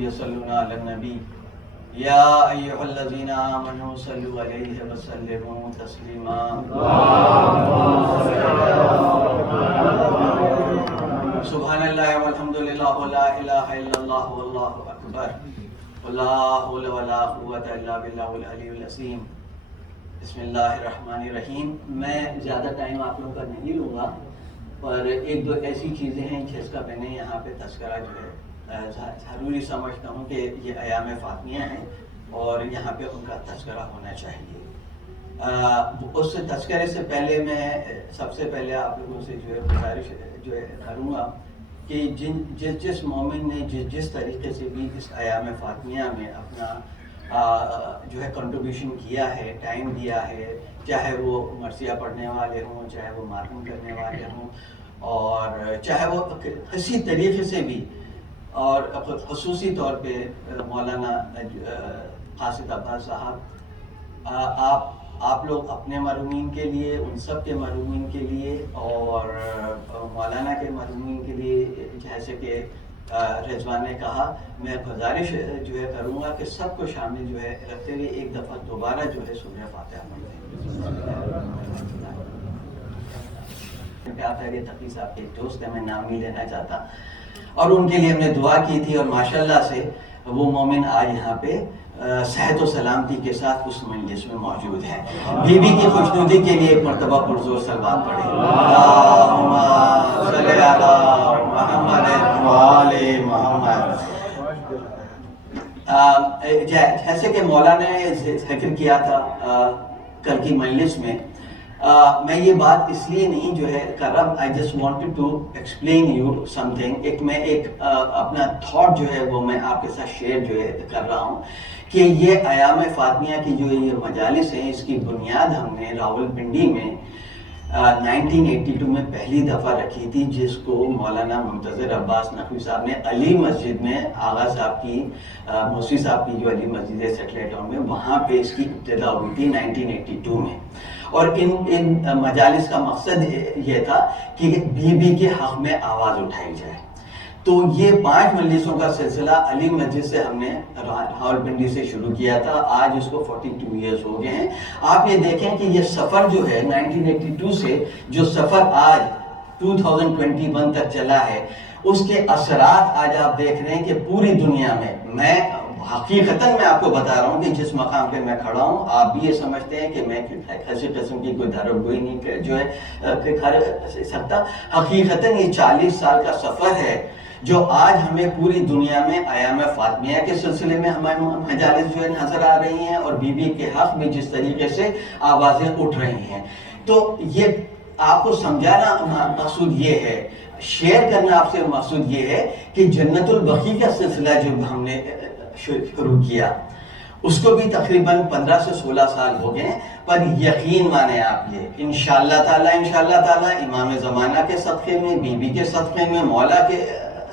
یصلون علی النبی یا ایھا الذین آمنوا صلوا علیہ وسلموا تسلیما سبحان اللہ والحمد للہ ولا الہ الا اللہ واللہ اکبر ولا حول ولا قوۃ الا باللہ العلی العظیم۔ بسم اللہ الرحمن الرحیم۔ میں زیادہ ٹائم آپ لوگوں کا نہیں لوں گا، پر ایک دو ایسی چیزیں ہیں جس کا میں نے یہاں پہ تذکرہ جو ہے ضروری سمجھتا ہوں کہ یہ ایام فاطمیہ ہیں اور یہاں پہ ان کا تذکرہ ہونا چاہیے۔ اس تذکرے سے پہلے میں سب سے پہلے آپ لوگوں سے جو ہے گزارش جو ہے کروں گا کہ جس مومن نے جس طریقے سے بھی اس ایام فاطمیہ میں اپنا جو ہے کنٹریبیوشن کیا ہے، ٹائم دیا ہے، چاہے وہ مرثیہ پڑھنے والے ہوں، چاہے وہ ماتم کرنے والے ہوں، اور چاہے وہ کسی طریقے سے بھی، اور خصوصی طور پہ مولانا قاصد عباس صاحب، آپ لوگ اپنے مرحومین کے لیے، ان سب کے مرحومین کے لیے اور مولانا کے مرحومین کے لیے، جیسے کہ رضوان نے کہا، میں گزارش جو ہے کروں گا کہ سب کو شامل جو ہے رکھتے ہوئے ایک دفعہ دوبارہ جو ہے سورہ فاتحہ پڑھیں۔ تقی صاحب کے دوست ہیں، میں نام نہیں لینا چاہتا، اور ان کے لیے ہم نے دعا کی تھی، اور ماشاءاللہ سے وہ مومن آج یہاں پہ صحت و سلامتی کے ساتھ اس مجلس میں موجود ہیں۔ بی بی کی خوشنودی کے لیے ایک مرتبہ پرزور صلوات پڑھیں۔ اللہم صلی علی محمد و آل محمد۔ جیسے کہ مولانا نے ذکر کیا تھا کل کی مجلس میں، میں یہ بات اس لیے نہیں جو ہے کر رہا، I just wanted to explain you something۔ میں ایک اپنا تھاٹ جو ہے وہ میں آپ کے ساتھ شیئر جو ہے کر رہا ہوں کہ یہ ایام فاطمیہ کی جو یہ مجالس ہیں، اس کی بنیاد ہم نے راولپنڈی میں 1982 میں پہلی دفعہ رکھی تھی، جس کو مولانا منتظر عباس نقوی صاحب نے علی مسجد میں، آغا صاحب کی، موسی صاحب کی جو علی مسجد ہے سیٹلائٹ ٹاؤن میں، وہاں پہ اس کی ابتدا ہوئی تھی 1982 میں۔ اور ان مجالس کا مقصد یہ تھا کہ بی بی کے حق میں آواز اٹھائی جائے۔ تو یہ 5 مجلسوں کا سلسلہ علی مسجد سے ہم نے راولپنڈی سے شروع کیا تھا، آج اس کو 42 ایئرز ہو گئے ہیں۔ آپ یہ دیکھیں کہ یہ سفر جو ہے 1982 سے جو سفر آج 2021 تک چلا ہے، اس کے اثرات آج آپ دیکھ رہے ہیں کہ پوری دنیا میں حقیقتاً میں آپ کو بتا رہا ہوں کہ جس مقام پہ میں کھڑا ہوں، آپ بھی یہ سمجھتے ہیں کہ میں ایسی قسم کی کوئی دھرم گوئی نہیں جو ہے کر سکتا۔ حقیقتاً یہ 40 سال کا سفر ہے جو آج ہمیں پوری دنیا میں ایام فاطمیہ کے سلسلے میں ہمارے مجالس جو ہے نظر آ رہی ہیں، اور بی بی کے حق میں جس طریقے سے آوازیں اٹھ رہی ہیں۔ تو یہ آپ کو سمجھانا مقصود یہ ہے، شیئر کرنا آپ سے مقصود یہ ہے کہ جنت البقیع کا سلسلہ جو ہم نے شروع کیا، اس کو بھی تقریباً 15 سے 16 سال ہو گئے ہیں، پر یقین مانیں آپ یہ انشاءاللہ تعالی امام زمانہ کے صدقے میں، بی بی کے صدقے میں، مولا کے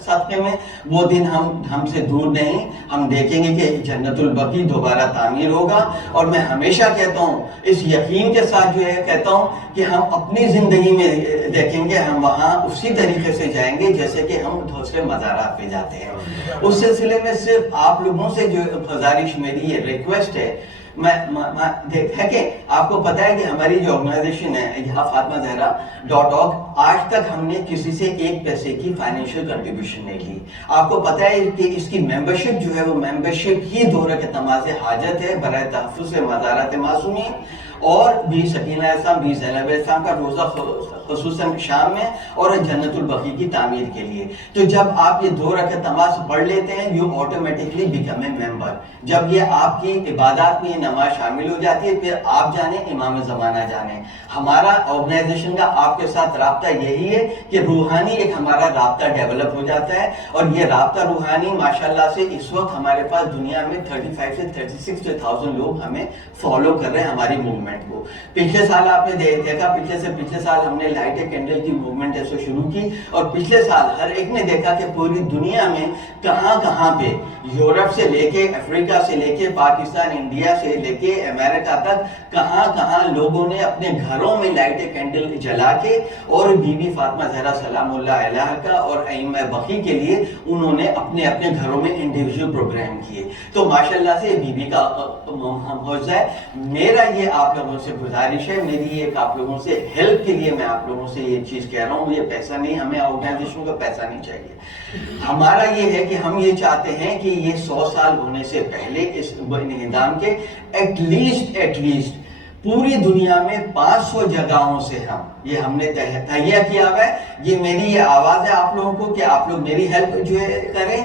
صدقے میں، وہ دن ہم سے دور نہیں۔ ہم دیکھیں گے کہ جنت البقیع دوبارہ تعمیر ہوگا، اور میں ہمیشہ کہتا ہوں، اس یقین کے ساتھ جو ہے کہتا ہوں کہ ہم اپنی زندگی میں دیکھیں گے ہم وہاں اسی طریقے سے جائیں گے جیسے کہ ہم دوسرے مزارات پہ جاتے ہیں۔ اس سلسلے میں صرف آپ لوگوں سے جو گزارش میری یہ ریکویسٹ ہے، ہے کہ آپ کو پتا ہے کہ ہماری جو آرگنائزیشن ہے یہاں fatimazahra.org، آج تک ہم نے کسی سے 1 پیسے کی فائنینشیل کنٹریبیوشن نہیں لی۔ آپ کو پتا ہے کہ اس کی ممبرشپ جو ہے وہ ممبرشپ ہی دو رکعت نماز حاجت ہے برائے تحفظ مزارات معصومین، اور بھی سکینہ اسلام، بھی زینب اسلام کا روزہ خصوصاً شام میں، اور جنت البقیع کی تعمیر کے لیے۔ تو جب آپ یہ 2 رکعت نماز پڑھ لیتے ہیں، یو آٹومیٹکلی بیکم اے ممبر۔ جب یہ آپ کی عبادات میں یہ نماز شامل ہو جاتی ہے، پھر آپ جانیں امام زمانہ جانیں۔ ہمارا آرگنائزیشن کا آپ کے ساتھ رابطہ یہی ہے کہ روحانی ایک ہمارا رابطہ ڈیولپ ہو جاتا ہے، اور یہ رابطہ روحانی ماشاءاللہ سے اس وقت ہمارے پاس دنیا میں 35 سے 36,000 لوگ ہمیں فالو کر رہے ہیں ہماری موومنٹ موومنٹ کو. پچھلے سال آپ نے دیکھا, پچھلے سے پچھلے سال ہم نے لائٹ اے کینڈل کی موومنٹ ایسے شروع کی, اور پچھلے سال ہر ایک نے دیکھا کہ پوری دنیا میں کہاں کہاں پہ, یورپ سے لے کے افریقہ سے لے کے پاکستان, انڈیا سے لے کے امریکہ تک, کہاں کہاں لوگوں نے اپنے گھروں میں لائٹ اے کینڈل جلا کے, اور بی بی فاطمہ زہرا سلام اللہ علیہا کا اور ائمہ بقی کے لیے انہوں نے اپنے اپنے گھروں میں انڈیویجول پروگرام کیے. تو ماشاءاللہ سے بی بی کا معجزہ ہے. میرا یہ آپ لوگوں سے گزارش ہے, میری ایک آپ لوگوں سے ہیلپ کے لیے میں آپ لوگوں سے یہ چیز کہہ رہا ہوں. یہ پیسہ نہیں, ہمیں آرگنائزیشن کا پیسہ نہیں چاہیے. ہمارا یہ ہے کہ ہم یہ چاہتے ہیں کہ یہ 100 سال ہونے سے پہلے اس انہدام کے ایٹ لیسٹ پوری دنیا میں 500 جگہوں سے ہم نے تہیہ کیا ہوا ہے. یہ میری یہ آواز ہے آپ لوگوں کو کہ آپ لوگ میری ہیلپ جو ہے کریں.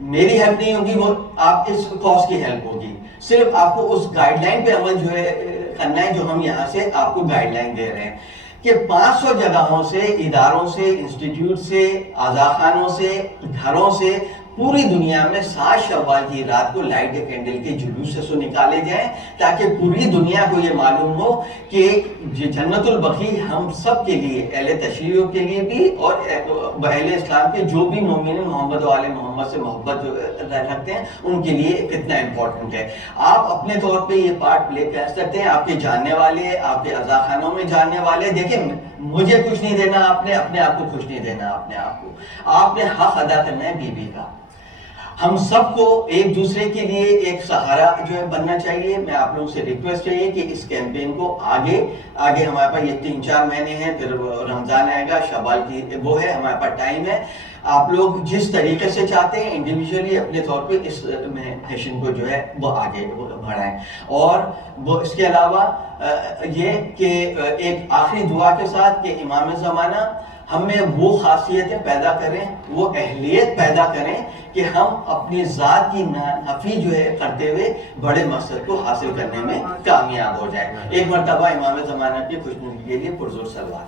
میری ہیلپ نہیں ہوگی, وہ آپ اس کاز کی ہیلپ ہوگی. صرف آپ کو اس گائیڈ لائن پہ عمل جو ہے کرنا ہے جو ہم یہاں سے آپ کو گائیڈ لائن دے رہے ہیں کہ 500 جگہوں سے, اداروں سے, انسٹیٹیوٹ سے, آذاخانوں سے, گھروں سے, پوری دنیا میں 7 شوال کی رات کو لائٹ اے کینڈل کے جلوس سے نکالے جائیں, تاکہ پوری دنیا کو یہ معلوم ہو کہ جنت البقیع ہم سب کے لیے, اہل تشیع کے لیے بھی اور اہل اسلام کے جو بھی مومن محمد و آل محمد سے محبت رکھتے ہیں ان کے لیے کتنا امپورٹنٹ ہے. آپ اپنے طور پہ یہ پارٹ پلے کر سکتے ہیں. آپ کے جاننے والے, آپ کے عزاخانوں میں جاننے والے, دیکھیں مجھے کچھ نہیں دینا آپ نے, اپنے آپ کو کچھ نہیں دینا اپنے آپ کو. آپ نے حق ادا کرنا ہے بی بی کا. ہم سب کو ایک دوسرے کے لیے ایک سہارا جو ہے بننا چاہیے. میں آپ لوگوں سے ریکویسٹ چاہیے کہ اس کیمپین کو آگے ہمارے پاس یہ 3-4 مہینے ہیں, پھر رمضان آئے گا, شوال کی وہ ہے, ہمارے پاس ٹائم ہے. آپ لوگ جس طریقے سے چاہتے ہیں انڈیویجولی اپنے طور پہ اس مشن کو جو ہے وہ آگے بڑھائیں. اور وہ اس کے علاوہ یہ کہ ایک آخری دعا کے ساتھ کہ امام زمانہ ہمیں وہ خاصیتیں پیدا کریں, وہ اہلیت پیدا کریں کہ ہم اپنی ذات کی نفی جو ہے کرتے ہوئے بڑے مقصد کو حاصل کرنے میں کامیاب ہو جائے. ایک مرتبہ امام زمانہ کی خوشنودی کے لیے پرزور صلوات.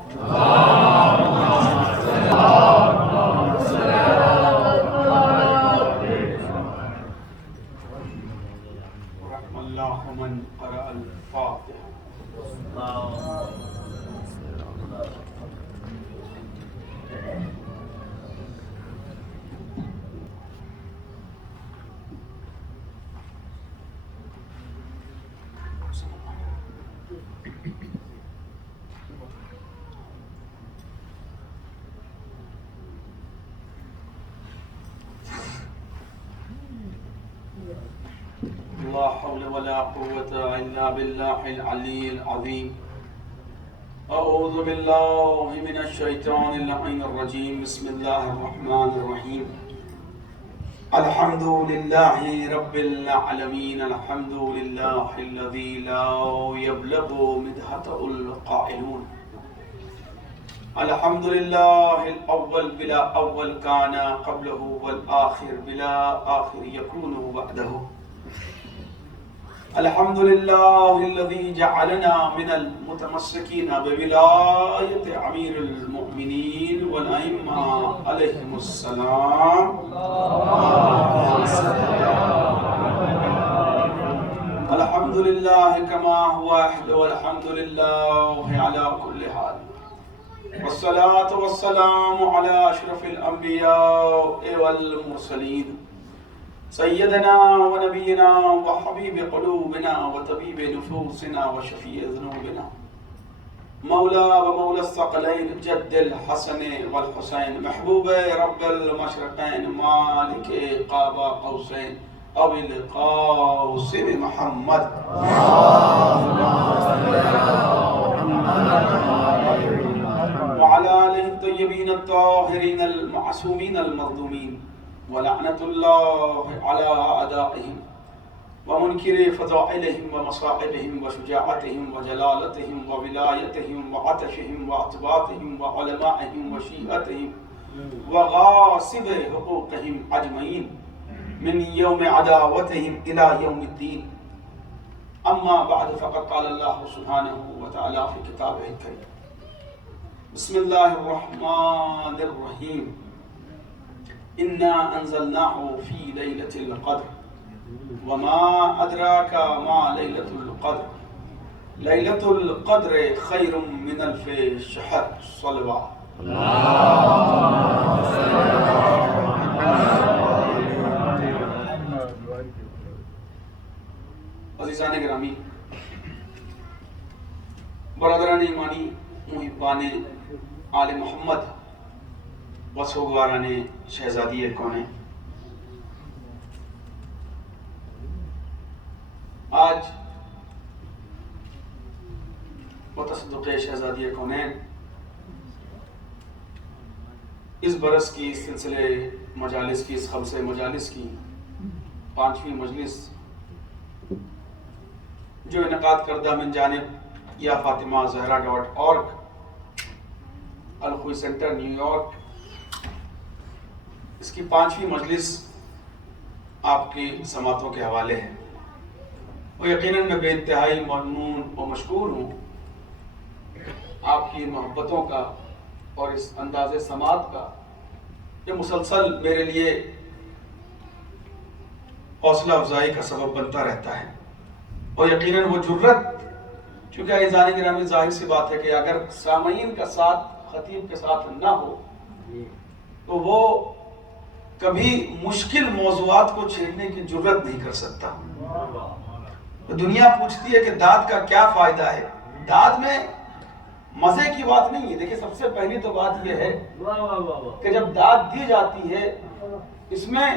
لا حول ولا قوة إلا بالله العلي العظيم. أعوذ بالله من الشيطان اللعين الرجيم. بسم الله الرحمن الرحيم. الحمد لله رب العالمين. الحمد لله الذي لا يبلغ مدحته القائلون. الحمد لله الأول بلا أول كان قبله والآخر بلا آخر يكون بعده. الحمد لله الذي جعلنا من المتمسكين بولاية أمير المؤمنين والأئمة عليهم السلام. الحمد لله كما هو واحد والحمد لله على كل حال. والصلاة والسلام على أشرف الأنبياء والمرسلين سيدنا ونبينا وحبيب قلوبنا وطبيب نفوسنا وشفيع ذنوبنا مولا ومولى الثقلين جد الحسن والحسين محبوب رب المشرقين مالك قاب قوسين أو القاسم محمد. وعلى آله الطيبين الطاهرين المعصومين المظلومين ولعنة الله على أعدائهم ومنكر فضائلهم ومصائبهم وشجاعتهم وجلالتهم وولايتهم وعطشهم وأطباطهم وعلمائهم وشيئتهم وغاصب حقوقهم أجمعين من يوم عداوتهم إلى يوم الدين. أما بعد فقد قال الله سبحانه وتعالى في كتابه الكريم. بسم الله الرحمن الرحيم. إنا أنزلناه في ليلة القدر وما أدراك ما ليلة القدر لیلۃ القدر خیر من الف شہر صلوات. عزیزان گرامی، برادران ایمانی، محبان آل محمد و سوگواران شہزادی کونین، آج بتصدق شہزادی کونین اس برس کی اس سلسلے مجالس کی، اس خمسہ مجالس کی 5ویں مجلس جو انعقاد کردہ من جانب یا فاطمہ زہرا.org الخوئی سینٹر نیو یارک، اس کی 5ویں مجلس آپ کی سماعتوں کے حوالے ہے. اور یقیناً میں بے انتہائی ممنون و مشکور ہوں آپ کی محبتوں کا اور اس انداز سماعت کا، جو مسلسل میرے لیے حوصلہ افزائی کا سبب بنتا رہتا ہے. اور یقیناً وہ جرت، چونکہ عزیزان گرامی ظاہر سی بات ہے کہ اگر سامعین کا ساتھ خطیب کے ساتھ نہ ہو تو وہ کبھی مشکل موضوعات کو چھیڑنے کی جرت نہیں کر سکتا. دنیا پوچھتی ہے کہ داد کا کیا فائدہ ہے. داد میں مزے کی بات نہیں ہے. دیکھیں، سب سے پہلی تو بات یہ ہے کہ جب داد دی جاتی ہے اس میں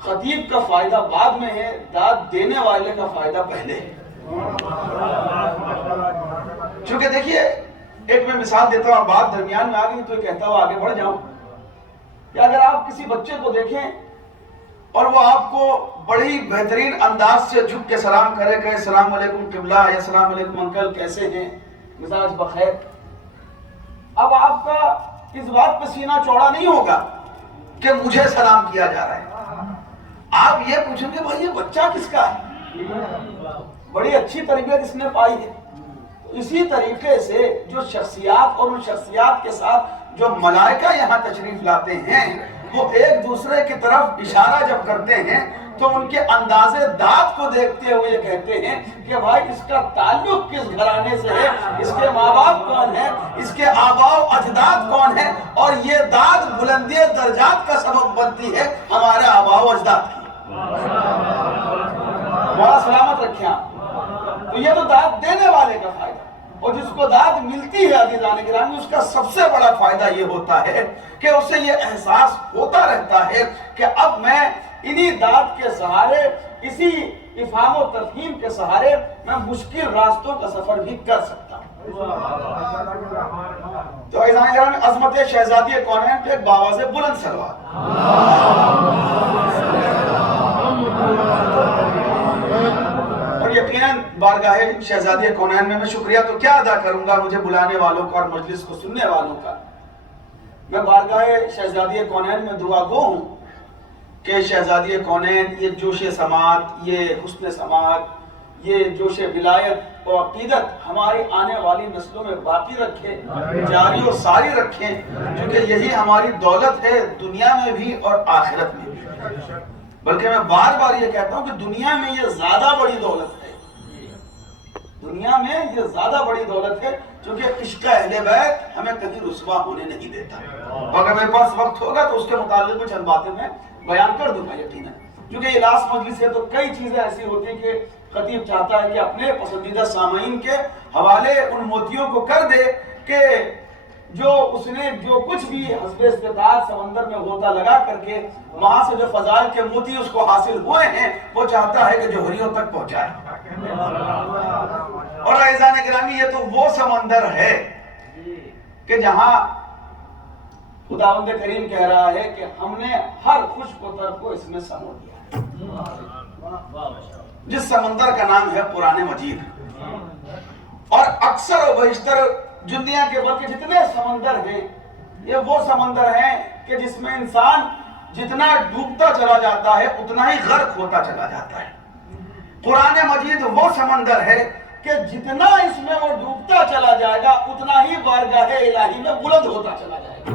خطیب کا فائدہ بعد میں ہے، داد دینے والے کا فائدہ پہلے ہے. چونکہ دیکھیے، ایک میں مثال دیتا ہوں، بات درمیان میں آ گئی تو کہتا ہوں آگے بڑھ جاؤں کہ اگر آپ کسی بچے کو دیکھیں اور وہ آپ کو بڑی بہترین انداز سے جھک کے سلام کرے، کہے السلام علیکم قبلہ یا السلام علیکم انکل، کیسے ہیں، مزاج بخیر، اب آپ کا اس بات پہ سینہ چوڑا نہیں ہوگا کہ مجھے سلام کیا جا رہا ہے. آپ یہ پوچھیں گے بھائی یہ بچہ کس کا ہے، بڑی اچھی تربیت اس نے پائی ہے. اسی طریقے سے جو شخصیات اور ان شخصیات کے ساتھ جو ملائکہ یہاں تشریف لاتے ہیں وہ ایک دوسرے کی طرف اشارہ جب کرتے ہیں تو ان کے انداز داد کو دیکھتے ہوئے یہ کہتے ہیں کہ بھائی اس کا تعلق کس گھرانے سے ہے، اس کے ماں باپ کون ہیں، اس کے آباء و اجداد کون ہیں، اور یہ داد بلندی درجات کا سبب بنتی ہے ہمارے آباء و اجداد کی. بڑا سلامت رکھیں آپ. تو یہ تو داد دینے والے کا فائدہ، اور جس کو داد ملتی ہے عزیزان گرامی اس کا سب سے بڑا فائدہ یہ ہوتا ہے کہ اسے یہ احساس ہوتا رہتا ہے کہ اب میں انہی داد کے سہارے، اسی افہام و تفہیم کے سہارے میں مشکل راستوں کا سفر بھی کر سکتا ہوں. تو عزیزان گرامی، عظمت شہزادی کونین پہ ایک باواز بلند صلوات. اور یقیناً بارگاہ شہزادی کونین میں شکریہ تو کیا ادا کروں گا مجھے بلانے والوں کا اور مجلس کو سننے والوں کا. میں بارگاہ شہزادی کونین میں دعا گو ہوں کہ شہزادی کونین یہ جوش سماعت، یہ حسن سماعت، یہ جوش ولایت و عقیدت ہماری آنے والی نسلوں میں باقی رکھے، جاری و ساری رکھیں، کیونکہ یہی ہماری دولت ہے دنیا میں بھی اور آخرت میں بھی. بلکہ میں بار بار یہ کہتا ہوں کہ دنیا میں یہ زیادہ بڑی دولت ہے، دنیا میں یہ زیادہ بڑی دولت ہے، کیونکہ عشق اہل بیت ہمیں کہیں رسوا ہونے نہیں دیتا. اور اگر میرے پاس وقت ہوگا تو اس کے متعلق کچھ چند باتیں میں بیان کر دوں گا یقیناً. کیونکہ یہ لاسٹ مجلس ہے تو کئی چیزیں ایسی ہوتی ہیں کہ خطیب چاہتا ہے کہ اپنے پسندیدہ سامعین کے حوالے ان موتیوں کو کر دے کہ جو اس نے جو کچھ بھی حسب استطاعت سمندر میں غوطہ لگا کر کے وہاں سے جو فضائل کے موتی اس کو حاصل ہوئے ہیں وہ چاہتا ہے کہ جوہریوں تک پہنچائے. اور عزیزان گرامی یہ تو وہ سمندر ہے کہ جہاں خداوند کریم کہہ رہا ہے کہ ہم نے ہر خشک و تر کو اس میں سمو دیا، جس سمندر کا نام ہے قرآن مجید. اور اکثر و بیشتر دنیا کے بلکہ جتنے سمندر ہیں یہ وہ سمندر ہیں کہ جس میں انسان جتنا ڈوبتا چلا جاتا ہے اتنا ہی غرق ہوتا چلا جاتا ہے. قرآن مجید وہ سمندر ہے کہ جتنا اس میں وہ ڈوبتا چلا جائے گا اتنا ہی بارگاہ الہی میں بلند ہوتا چلا جائے گا.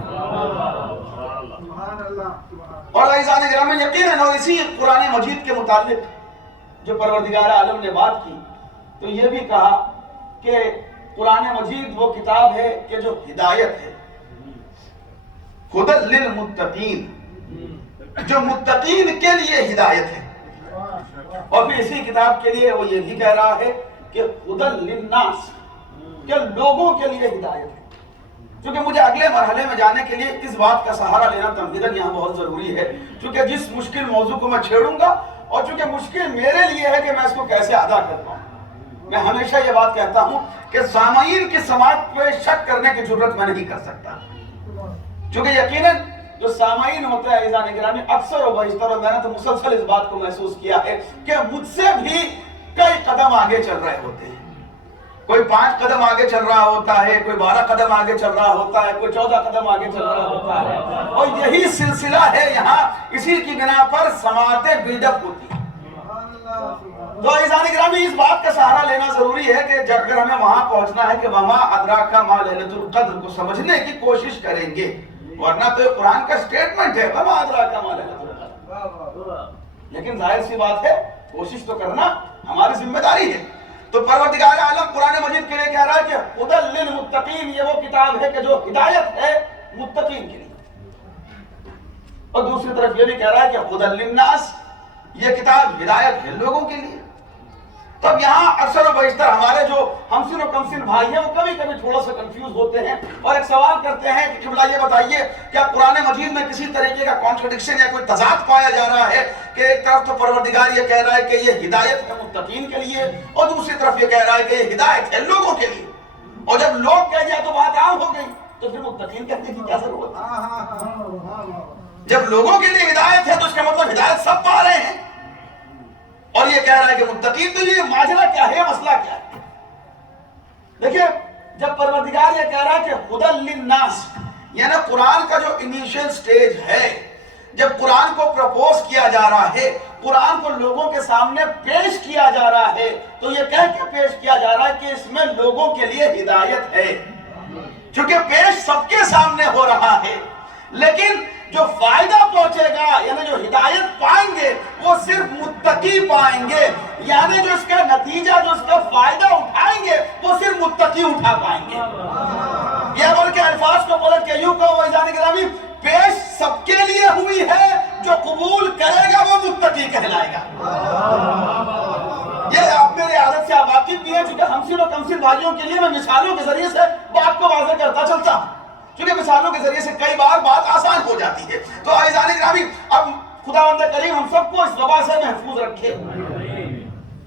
اور عزیزان گرامی یقیناً اور اسی قرآن مجید کے متعلق جو پروردگار عالم نے بات کی تو یہ بھی کہا کہ قرآن مجید وہ کتاب ہے کہ جو ہدایت ہے، ہدی للمتقین، جو متقین کے لیے ہدایت ہے. اور پھر اسی کتاب کے لیے وہ یہ بھی کہہ رہا ہے کہ ہدی للناس، کہ لوگوں کے لیے ہدایت ہے. کیونکہ مجھے اگلے مرحلے میں جانے کے لیے اس بات کا سہارا لینا تمہیداً یہاں بہت ضروری ہے، کیونکہ جس مشکل موضوع کو میں چھیڑوں گا، اور چونکہ مشکل میرے لیے ہے کہ میں اس کو کیسے ادا کر پاؤں. میں ہمیشہ یہ بات کہتا ہوں کہ سامعین کی سماعت پہ شک کرنے کی ضرورت میں نہیں کر سکتا، کیونکہ یقیناً جو سامعین ہوتے ہیں عزیزان گرامی اکثر و بیشتر، اور میں نے تو مسلسل اس بات کو محسوس کیا ہے کہ مجھ سے بھی کئی قدم آگے چل رہے ہوتے ہیں. کوئی 5 قدم آگے چل رہا ہوتا ہے، کوئی 12 قدم آگے چل رہا ہوتا ہے، کوئی 14 قدم آگے چل رہا ہوتا ہے، اور یہی سلسلہ ہے یہاں. اسی کی بنا پر سماعتیں بلڈ اپ ہوتی ہیں. تو عزیزان گرامی اس بات کا سہارا لینا ضروری ہے کہ اگر ہمیں وہاں پہنچنا ہے کہ وما ادراک ما لیلۃ القدر کو سمجھنے کی کوشش کریں گے، ورنہ تو یہ قرآن کا سٹیٹمنٹ ہے وما ادراک ما لیلۃ القدر. لیکن ظاہر سی بات ہے کوشش تو کرنا ہماری ذمہ داری ہے. تو پروردگار عالم قرآن مجید کے لیے کہہ رہا ہے کہ ہدی للمتقین، یہ وہ کتاب ہے کہ جو ہدایت ہے متقین کے لیے. اور دوسری طرف یہ بھی کہہ رہا ہے کہ ہدی للناس، یہ کتاب ہدایت ہے لوگوں کے لیے. تب یہاں اکثر و بیشتر ہمارے جو ہمسن و کمسن بھائی ہیں وہ کبھی کبھی تھوڑا سا کنفیوز ہوتے ہیں اور ایک سوال کرتے ہیں کہ قبلہ یہ بتائیے کیا قرآن مجید میں کسی طریقے کا کانٹرڈکشن یا کوئی تضاد پایا جا رہا ہے کہ ایک طرف تو پروردگار یہ کہہ رہا ہے کہ یہ ہدایت ہے متقین کے لیے، اور دوسری طرف یہ کہہ رہا ہے کہ یہ ہدایت ہے لوگوں کے لیے. اور جب لوگ کہہ دیا تو بات عام ہو گئی، تو پھر متقین کہنے کی کیا ضرورت ہے؟ جب لوگوں کے لیے ہدایت ہے تو اس کا مطلب ہدایت سب پا رہے ہیں، اور یہ کہہ رہا ہے کہ متقین. تو یہ ماجرا کیا ہے، مسئلہ کیا ہے؟ دیکھیں جب پروردگار یہ کہہ رہا ہے کہ ہدی للناس، یعنی قرآن کا جو انیشل سٹیج ہے، جب قرآن کو پرپوز کیا جا رہا ہے، قرآن کو لوگوں کے سامنے پیش کیا جا رہا ہے، تو یہ کہہ کے پیش کیا جا رہا ہے کہ اس میں لوگوں کے لیے ہدایت ہے. چونکہ پیش سب کے سامنے ہو رہا ہے، لیکن جو فائدہ پہنچے گا یعنی جو ہدایت پائیں گے وہ صرف متقی پائیں گے، یعنی جو اس کا نتیجہ، جو اس کا فائدہ اٹھائیں گے وہ صرف متقی اٹھا پائیں گے. یہ بول کے الفاظ کو پلٹ کے یوں کہو عزیزان گرامی، پیش سب کے لیے ہوئی ہے، جو قبول کرے گا وہ متقی کہلائے گا. یہ آپ میرے عادت سے آپ واقف بھی ہیں، چونکہ ہمسن و کمسن بھائیوں کے لیے میں مثالوں کے ذریعے سے بات کو واضح کرتا چلتا ہوں، کیونکہ مثالوں کے ذریعے سے کئی بار بات آسان ہو جاتی ہے. تو عزیزان گرامی اب خداوند کریم ہم سب کو اس وبا سے محفوظ رکھے.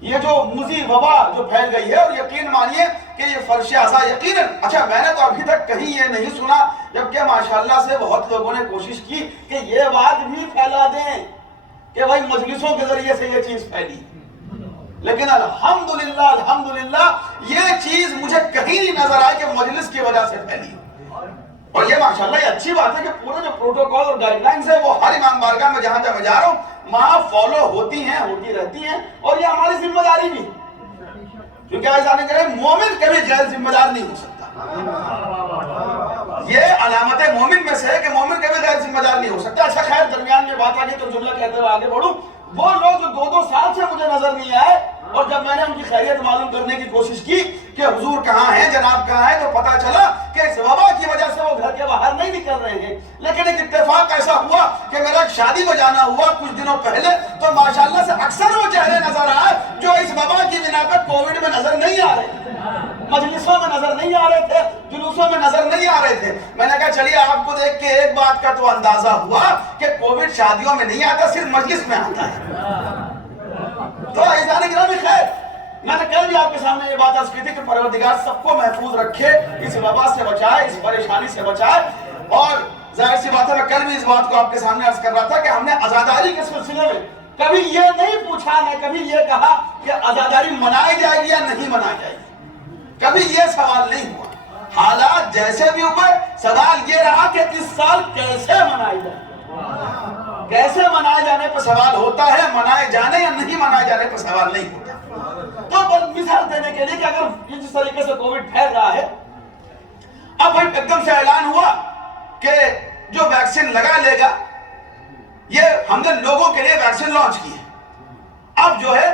یہ جو موذی وبا جو پھیل گئی ہے، اور یقین مانیے کہ یہ فرش ازا یقیناً، اچھا میں نے تو ابھی تک کہیں یہ نہیں سنا، جبکہ ماشاءاللہ سے بہت لوگوں نے کوشش کی کہ یہ بات بھی پھیلا دیں کہ بھائی مجلسوں کے ذریعے سے یہ چیز پھیلی، لیکن الحمدللہ الحمدللہ یہ چیز مجھے کہیں نہیں نظر آئی کہ مجلس کی وجہ سے پھیلی. اور یہ ماشاءاللہ یہ اچھی بات ہے کہ پورے جو پروٹوکول اور گائیڈ لائنز ہے وہ ہر امام بارگاہ میں جہاں جہاں میں جا رہا ہوں وہاں فالو ہوتی ہیں، ہوتی رہتی ہیں، اور یہ ہماری ذمہ داری بھی، کیونکہ عزیزان گرامی مومن کبھی غیر ذمہ دار نہیں ہو سکتا. یہ علامت مومن میں سے ہے کہ مومن کبھی غیر ذمہ دار نہیں ہو سکتا. اچھا خیر درمیان میں بات آگے تو جملہ کہتے ہوئے آگے بڑھوں. وہ لوگ جو 2 سال سے مجھے نظر نہیں آئے، اور جب میں نے ان کی خیریت معلوم کرنے کی کوشش کی کہ حضور کہاں ہیں، جناب کہاں ہیں، تو پتا چلا کہ اس وبا کی وجہ سے وہ گھر کے باہر نہیں نکل رہے ہیں. لیکن ایک اتفاق ایسا ہوا کہ میرا ایک شادی میں جانا ہوا کچھ دنوں پہلے، تو ماشاءاللہ سے اکثر وہ چہرے نظر آئے جو اس وبا کی بنا پر کووڈ میں نظر نہیں آ رہے تھے، مجلسوں میں نظر نہیں آ رہے تھے، جلوسوں میں نظر نہیں آ رہے تھے. میں نے کہا چلیے آپ کو دیکھ کے ایک بات کا تو اندازہ ہوا کہ کووڈ شادیوں میں نہیں آتا، صرف مجلس میں آتا ہے. تو عزیزان گرامی خیر، میں نے کل بھی آپ کے سامنے یہ بات عرض کی تھی کہ پروردگار سب کو محفوظ رکھے، اس وبا سے بچائے، اس پریشانی سے بچائے. اور ظاہر سی بات ہے میں کل بھی اس بات کو آپ کے سامنے عرض کر رہا تھا کہ ہم نے عزاداری کے سلسلے میں کبھی یہ نہیں پوچھا، نہ کبھی یہ کہا کہ عزاداری منائی جائے گی یا نہیں منائی جائے گی، کبھی یہ سوال نہیں ہوا. حالات جیسے بھی ہوئے سوال یہ رہا کہ اس سال کیسے منائی جائے، کیسے منائے جانے پر سوال ہوتا ہے، منائے جانے یا نہیں منائے جانے پر سوال نہیں ہوتا. تو مثال دینے کے لیے کہ اگر جس طریقے سے کووڈ پھیل رہا ہے، اب ایک دم سے اعلان ہوا کہ جو ویکسین لگا لے گا، یہ ہم نے لوگوں کے لیے ویکسین لانچ کی ہے. اب جو ہے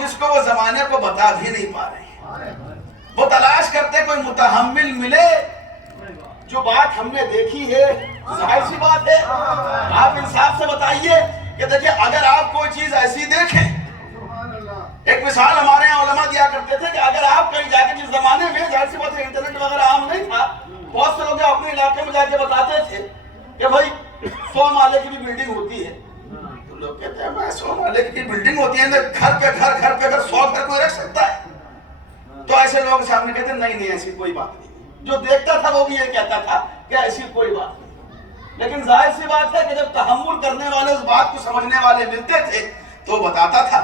جس کو وہ زمانے کو بتا بھی نہیں پا رہے ہیں. وہ تلاش کرتے کوئی متحمل ملے. جو بات ہم نے دیکھی ہے ظاہر سی بات ہے, آپ انصاف سے بتائیے کہ دیکھیں اگر آپ کوئی چیز ایسی دیکھیں, ایک مثال ہمارے یہاں علماء دیا کرتے تھے کہ اگر آپ کہیں جا کے جس زمانے میں ظاہر سی بات ہے انٹرنیٹ وغیرہ عام نہیں تھا, بہت سے لوگ اپنے علاقے میں جا کے بتاتے تھے کہ بھائی 100 مالے کی بھی بلڈنگ ہوتی ہے. تو لوگ کہتے ہیں میں 100 مالے کی بلڈنگ ہوتی ہے, گھر پہ اگر 100 گھر کوئی رکھ سکتا ہے. تو ایسے لوگ سامنے کہتے ہیں نہیں ایسی کوئی بات نہیں. جو دیکھتا تھا وہ بھی یہ کہتا تھا کہ ایسی کوئی بات نہیں. لیکن ظاہر سی بات ہے کہ جب تحمل کرنے والے اس بات کو سمجھنے والے ملتے تھے تو وہ بتاتا تھا.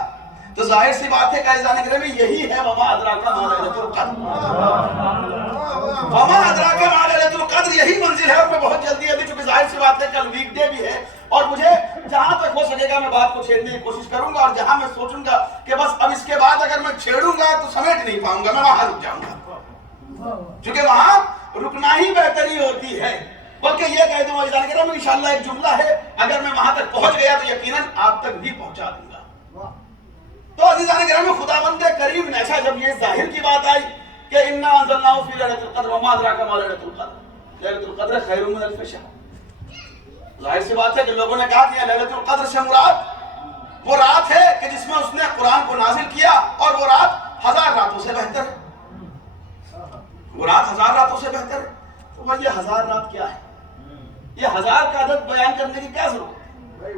تو ظاہر سی بات ہے کہ عزیزان گرامی یہی ہے وما ادراک ما لیلۃ القدر. وما ادراک ما لیلۃ القدر یہی منزل ہے. اور میں بہت جلدی ابھی چونکہ ظاہر سی بات ہے کل ویک ڈے بھی ہے اور مجھے جہاں تک ہو سکے گا میں بات کو چھیڑنے کی کوشش کروں گا, اور جہاں میں سوچوں گا کہ بس اب اس کے بعد اگر میں چھیڑوں گا تو سمیٹ نہیں پاؤں گا, میں وہاں رک جاؤں گا, چونکہ وہاں رکنا ہی بہتری ہوتی ہے. بلکہ یہ کہہ دوں عزیزان گرامی انشاءاللہ ایک جملہ ہے, اگر میں وہاں تک پہنچ گیا تو یقیناً آپ تک بھی پہنچا دوں گا. تو عزیزان گرامی خداوند کریم نے اچھا جب یہ ظاہر کی بات آئی کہ انا انزلناہ فی لیلۃ القدر وما ادراک ما لیلۃ القدر, لیلۃ القدر خیر من الف شہر. ظاہر سی بات ہے کہ لوگوں نے کہا کہ لیلۃ القدر سے مراد وہ رات ہے کہ جس میں اس نے قرآن کو نازل کیا, اور وہ رات 1000 راتوں سے بہتر ہے. وہ رات 1000 راتوں سے بہتر ہے. تو بھائی یہ 1000 رات کیا ہے؟ یہ 1000 کا عدد بیان کرنے کی کیا ضرورت ہے؟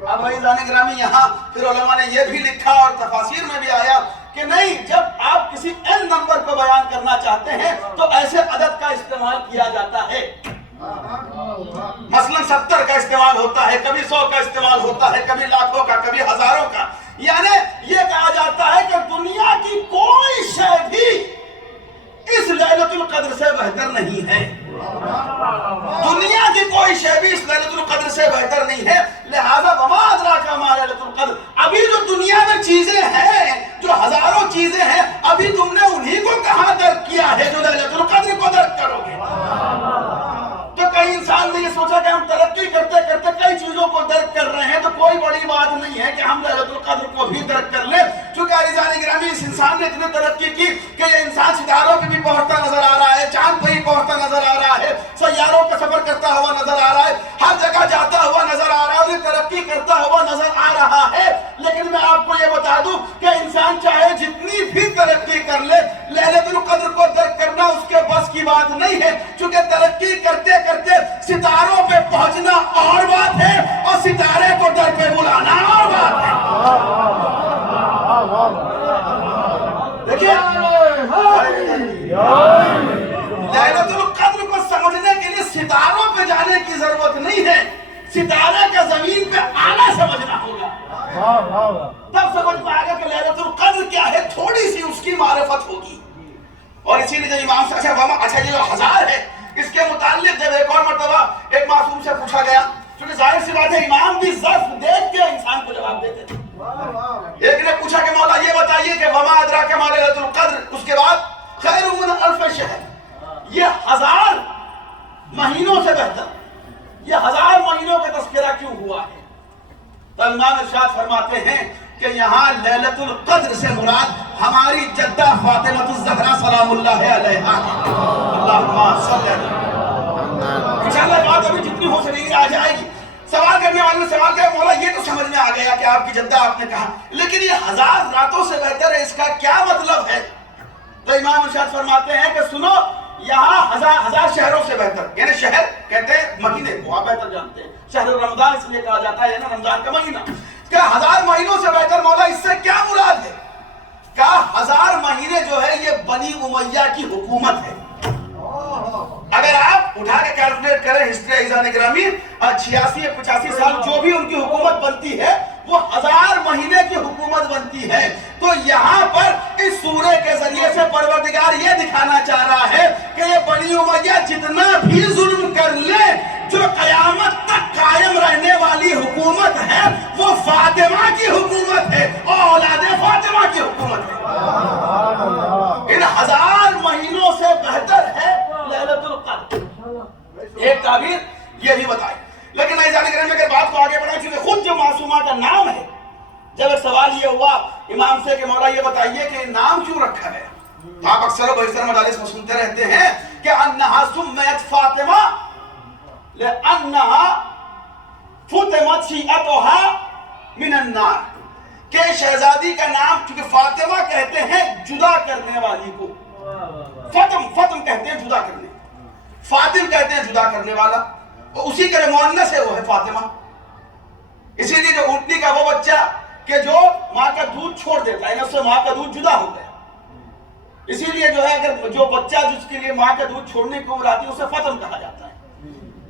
اب عزیزان گرامی یہاں پھر علماء نے یہ بھی لکھا اور تفاسیر میں بھی آیا کہ نہیں, جب آپ کسی n نمبر کو بیان کرنا چاہتے ہیں تو ایسے عدد کا استعمال کیا جاتا ہے. مثلا 70 کا استعمال ہوتا ہے, کبھی 100 کا استعمال ہوتا ہے, کبھی لاکھوں کا, کبھی ہزاروں کا. یعنی یہ کہا جاتا ہے کہ دنیا کی کوئی شے بھی اس لیلۃ القدر سے بہتر نہیں ہے. دنیا کی کوئی شے بھی اس لیلۃ القدر سے بہتر نہیں ہے. لہذا وما ادراک ما لیلۃ القدر, ابھی جو دنیا میں چیزیں ہیں, جو ہزاروں چیزیں ہیں, ابھی تم نے انہی کو کہاں درک کیا ہے جو لیلۃ القدر کو درک کرو گے. تو کئی انسان نے یہ سوچا کہ ہم ترقی کرتے کرتے کئی چیزوں کو درک کر رہے ہیں, تو کوئی بڑی بات نہیں ہے کہ ہم لیلۃ القدر کو بھی درک کر لیں. چونکہ عزیزان گرامی اس انسان نے اتنی ترقی کی کہ یہ انسان ستاروں پہ بھی پہنچتا نظر آ رہا ہے, چاند پہ بھی پہنچتا نظر آ رہا ہے, سیاروں پہ سفر کرتا ہوا نظر آ رہا ہے, ہر جگہ جاتا ہوا نظر آ رہا ہے, اور یہ ترقی کرتا ہوا نظر آ رہا ہے. لیکن میں آپ کو یہ بتا دوں کہ انسان چاہے جتنی بھی ترقی کر لے, لیلۃ القدر کو درک کرنا اس کے بس کی بات نہیں ہے. چونکہ ترقی کرتے کرتے ستاروں پہ پہنچنا اور بات ہے, اور ستارے کو در پہ بلانا اور بات ہے. دیکھیے لیلۃ القدر کو سمجھنے کے لیے ستاروں پہ جانے کی ضرورت نہیں ہے, ستارے کا زمین پہ آنا سمجھنا ہوگا. تب سمجھ میں آئے گا کہ لیلۃ القدر کیا ہے, تھوڑی سی اس کی معرفت ہوگی. اور اسی لیے جب امام سے اچھا یہ جو 1000 ہے, اس کے متعلق جب ایک اور مرتبہ ایک معصوم سے پوچھا گیا, کیونکہ ظاہر سی بات ہے امام بھی ظرف دیکھ کے انسان کو جواب دیتے تھے. ایک نے پوچھا کہ مولا یہ بتائیے کہ وما ادراک ما لیلۃ القدر, اس کے بعد خیر من الف شہر, یہ 1000 مہینوں سے بہتر, یہ 1000 مہینوں کا تذکرہ کیوں ہوا ہے؟ تو امام ارشاد فرماتے ہیں کہ یہاں لیلۃ القدر سے مراد ہماری جدہ فاطمہ الزہرا سلام اللہ علیہا ہے. اللہم صلی اللہ انشاءاللہ بات ابھی جتنی ہو سکے گی آ جائے گی. سوال کرنے والے نے سوال کیا, مولا یہ تو سمجھ میں آ گیا کہ آپ کی جدہ آپ نے کہا, لیکن یہ 1000 راتوں سے بہتر ہے, اس کا کیا مطلب ہے؟ تو امام ارشاد فرماتے ہیں کہ سنو, یہاں 1000 شہروں سے بہتر, یعنی شہر کہتے ہیں مہینے کو, آپ بہتر جانتے ہیں شہر رمضان اس لیے کہا جاتا ہے نا, رمضان کا مہینہ. کہ 1000 مہینوں سے بہتر, مولا اس سے کیا مراد ہے؟ کہا 1000 مہینے جو ہے یہ بنی امیہ کی حکومت ہے. اگر آپ اٹھا کے کیلکولیٹ کریں ہسٹری عزیزان گرامی, 86 یا 85 سال جو بھی ان کی حکومت بنتی ہے وہ 1000 مہینے کی حکومت بنتی ہے. تو یہاں پر اس سورے کے ذریعے سے پروردگار یہ دکھانا چاہ رہا ہے کہ یہ بنی امیہ جتنا بھی ظلم کر لے, جو قیامت تک قائم رہنے والی حکومت ہے وہ فاطمہ کی حکومت ہے, اور اولاد فاطمہ کی حکومت ہے. ان 1000 مہینوں سے بہتر ہے لیلۃ القدر. ایک تعبیر یہ بھی بتائی. لیکن میں جانے کرنے میں اگر بات کو آگے بڑھائیں, چونکہ خود جو معصومہ کا نام ہے, جب ایک سوال یہ ہوا امام سے کہ مولا یہ بتائیے بتائیے کہ نام کیوں رکھا گیا؟ تو آپ اکثر و بیشتر مجالس میں سنتے رہتے ہیں کہ انہا سمیت فاطمہ لانہا فتمت شیعتہا من النار، کہ شہزادی کا نام چونکہ فاطمہ کہتے ہیں جدا کرنے والی کو، فتم کہتے ہیں جدا کرنے، فاطم کہتے ہیں جدا کرنے والا، تو اسی کا جو مؤنث ہے وہ ہے فاطمہ۔ اسی لیے جو اونٹنی کا وہ بچہ کہ جو ماں کا دودھ چھوڑ دیتا ہے، اس سے ماں کا دودھ جدا ہو گیا، اسی لیے جو ہے اگر جو بچہ جس کے لیے ماں کا دودھ چھوڑنے کی عمر آتی ہے اسے فتم کہا جاتا ہے،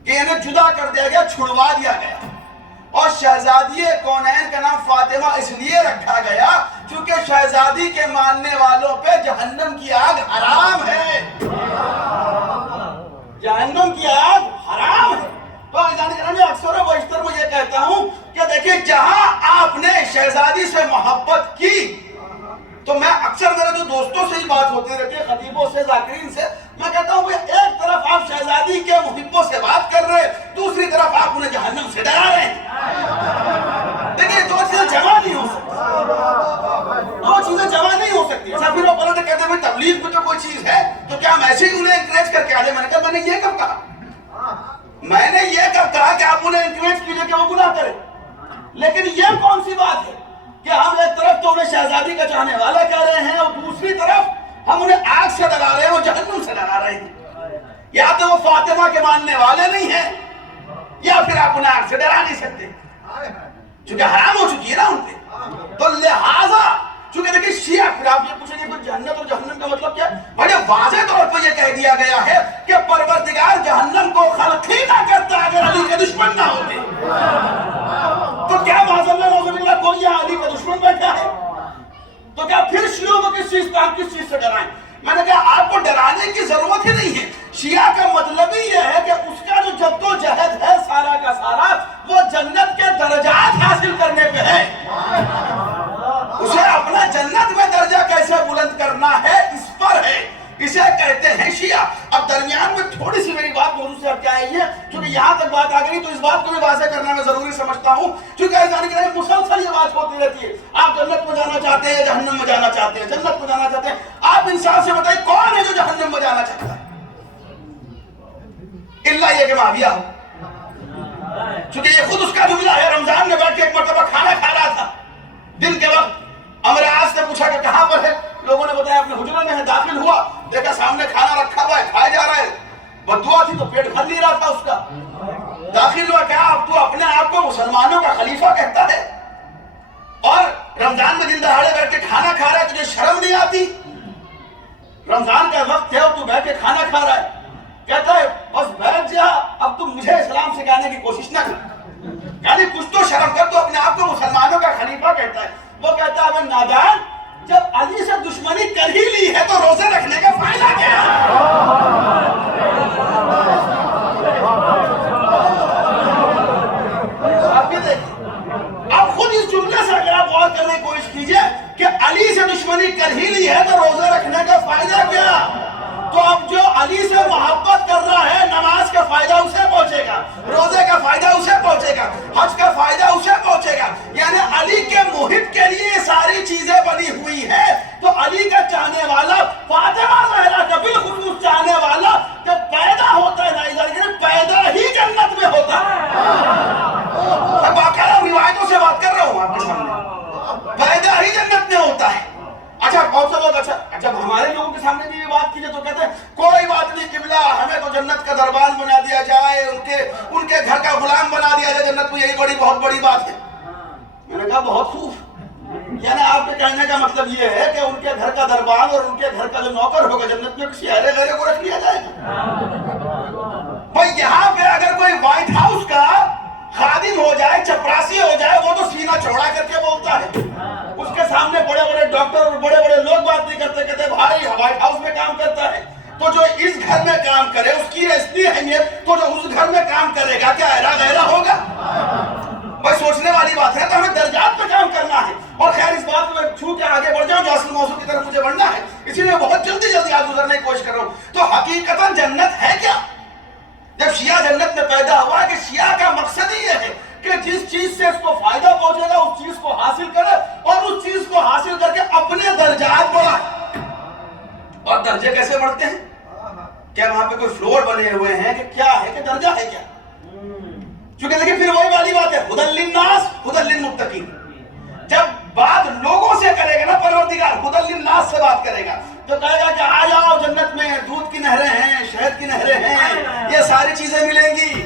کہ انہیں جدا کر دیا گیا، چھڑوا دیا گیا۔ اور شہزادی کونین کا نام فاطمہ اس لیے رکھا گیا چونکہ شہزادی کے ماننے والوں پہ جہنم کی آگ حرام ہے، جہنم کی آگ حرام ہے۔ تو میں اکثر و بیشتر میں یہ کہتا ہوں کہ دیکھیں جہاں آپ نے شہزادی سے محبت کی، تو میں اکثر میرے جو دوستوں سے ہی بات ہوتی رہتی ہے، خطیبوں سے، ذاکرین سے، میں کہتا ہوں ایک طرف آپ شہزادی کے محبوں سے بات کر رہے، دوسری طرف آپ انہیں جہنم سے ڈرا رہے ہیں۔ دیکھیں دو چیزیں جمع نہیں ہو سکتی، دو چیزیں جمع نہیں ہو سکتی۔ اچھا پھر وہ پلٹ کہتے ہیں تبلیغ میں تو کوئی چیز ہے تو کیا ہم ایسے ہی انہیں انکریج کر کے آ جائیں؟ میں نے کہا میں نے یہ کب کہا؟ میں نے یہ کب کہا کہ آپ انہیں انکریج کیجئے کہ وہ گناہ کریں؟ لیکن یہ کون سی بات ہے کہ ہم ایک طرف تو انہیں شہزادی کا چاہنے والا کہہ رہے ہیں اور دوسری طرف ہم انہیں آگ سے ڈرا رہے ہیں اور جہنم سے ڈرا رہے ہیں؟ یا تو وہ فاطمہ کے ماننے والے نہیں ہیں یا پھر آپ انہیں آگ سے ڈرا نہیں سکتے، چونکہ حرام ہو چکی ہے نا ان پہ۔ تو لہٰذا چونکہ دیکھیں شیعہ، پھر آپ یہ پوچھیں گے کہ جنت اور جہنم کا مطلب کیا ہے؟ بڑے واضح طور پر یہ کہہ دیا گیا ہے کہ پروردگار جہنم کو خلق ہی نہ کرتا اگر علی کے دشمن نہ ہوتے۔ تو کیا معاذ اللہ کوئی یہاں علی کا دشمن بیٹھا ہے؟ تو کیا پھر شیعوں کو کس چیز سے ڈرائیں؟ میں نے کہا آپ کو ڈرانے کی ضرورت ہی نہیں ہے۔ شیعہ کا مطلب ہی یہ ہے کہ اس کا جو جدوجہد ہے سارا کا سارا وہ جنت کے درجات حاصل کرنے پہ ہے، اسے اپنا جنت میں درجہ کیسے بلند کرنا ہے اس پر ہے، اسے کہتے ہیں شیعہ۔ اب درمیان میں تھوڑی سی میری بات موضوع سے ہٹ کے آئی ہے کیونکہ یہاں تک بات آ گئی تو اس بات کو بھی واضح کرنا میں ضروری سمجھتا ہوں، کیونکہ مسلسل یہ بات ہوتی رہتی ہے آپ جنت میں جانا چاہتے ہیں جہنم میں جانا چاہتے ہیں، جنت میں جانا چاہتے ہیں۔ آپ انسان سے بتائیں کون ہے جو جہنم میں جانا چاہتا ہے؟ اللہ یہ کہ معاویہ ہو، چونکہ یہ خود اس کا جملہ ہے۔ رمضان میں بیٹھ کے ایک مرتبہ کھانا کھا رہا تھا، دن کے وقت عمرو عاص نے پوچھا کہ کہاں پر ہے؟ لوگوں نے بتایا اپنے حجرے میں ہے۔ داخل ہوا، دیکھا سامنے کھانا رکھا ہوا ہے، کھایا جا رہا ہے، بددعا تھی تو پیٹ بھر نہیں رہا تھا اس کا۔ داخل ہوا، کہا اب تو اپنے آپ کو مسلمانوں کا خلیفہ کہتا ہے اور رمضان میں دن دہاڑے بیٹھ کے کھانا کھا رہا ہے، تجھے شرم نہیں آتی؟ رمضان کا وقت ہے اور تو بیٹھ کے کھانا کھا رہا ہے۔ کہتا ہے بس بیٹھ جا، اب تم مجھے اسلام سکھانے کی کوشش نہ کر، یعنی کچھ تو شرم کر، تو اپنے آپ کو مسلمانوں کا خلیفہ کہتا ہے۔ وہ کہتا ہے ابن نادان، جب علی سے دشمنی کر ہی لی ہے تو روزے رکھنے کا فائدہ کیا ہے؟ آپ بھی دیکھیں، اب خود اس جملے سے اگر آپ غور کرنے کی کوشش کیجئے کہ علی سے دشمنی کر ہی لی ہے تو روزے رکھنے کا فائدہ کیا؟ تو اب جو علی سے محبت کر رہا ہے نماز کا فائدہ اسے پہنچے گا، روزے کا فائدہ اسے پہنچے گا، حج کا فائدہ اسے پہنچے گا، یعنی علی کے محب کے لیے یہ ساری چیزیں بنی ہوئی ہے۔ تو علی کا چاہنے والا، فاطمہ زہرا کا بالخصوص چاہنے والا جب پیدا ہوتا ہے پیدا ہی جنت میں ہوتا ہے۔ باقاعدہ روایتوں سے بات کر رہا ہوں آپ کے سامنے، پیدا ہی جنت میں ہوتا ہے۔ اچھا بہت سے لوگ، اچھا جب ہمارے لوگوں کے سامنے بھی یہ بات کیجئے تو کہتے ہیں کوئی بات نہیں قبلہ، ہمیں تو جنت کا دربان بنا دیا جائے، ان کے گھر کا غلام بنا دیا جائے، جنت میں یہی بہت بڑی بات ہے۔ میں نے کہا بہت خوب، یعنی آپ کے کہنے کا مطلب یہ ہے کہ ان کے گھر کا دربان اور ان کے گھر کا جو نوکر ہوگا جنت میں کسی اہل غیرے کو رکھ لیا جائے گا؟ بھائی یہاں پہ اگر کوئی وائٹ ہاؤس کا خادم ہو جائے، چپراسی ہو جائے، وہ تو سینہ چوڑا کر کے بولتا ہے، اس کے سامنے بڑے بڑے ڈاکٹر اور بڑے بڑے لوگ بات نہیں کرتے، کہتے بھائی وائٹ ہاؤس میں کام کرتا ہے، تو جو اس گھر میں کام کرے اس کی اتنی اہمیت، تو جو اس گھر میں کام کرے گا کیا ایرا غیرا ہوگا؟ بھائی سوچنے والی بات ہے، تو ہمیں درجات پہ کام کرنا ہے۔ اور خیر اس بات کو میں چھو کے آگے بڑھ جاؤں جو اصل موضوع کی طرف مجھے بڑھنا ہے، اسی لیے بہت جلدی آج گزرنے کی کوشش کر رہا ہوں۔ تو حقیقتاً جنت ہے کیا؟ جب شیعہ جنت میں پیدا ہوا کہ شیعہ کا مقصد ہی یہ ہے کہ جس چیز سے اس کو فائدہ پہنچے گا اس چیز کو حاصل کرے اور اس چیز کو حاصل کر کے اپنے درجات درجے کیسے بڑھتے ہیں؟ کیا وہاں پہ کوئی فلور بنے ہوئے ہیں کہ کیا ہے کہ درجہ ہے کیا؟ چونکہ دیکھیں پھر وہی والی بات ہے ہدی للناس ہدی للمتقین. جب بات لوگوں سے کرے گا نا پروردگار ہدی للناس سے بات کرے گا تو کہے گا کہ آ جاؤ جنت میں دودھ کی نہریں ہیں شہد کی نہریں ہیں یہ ساری چیزیں ملیں گی.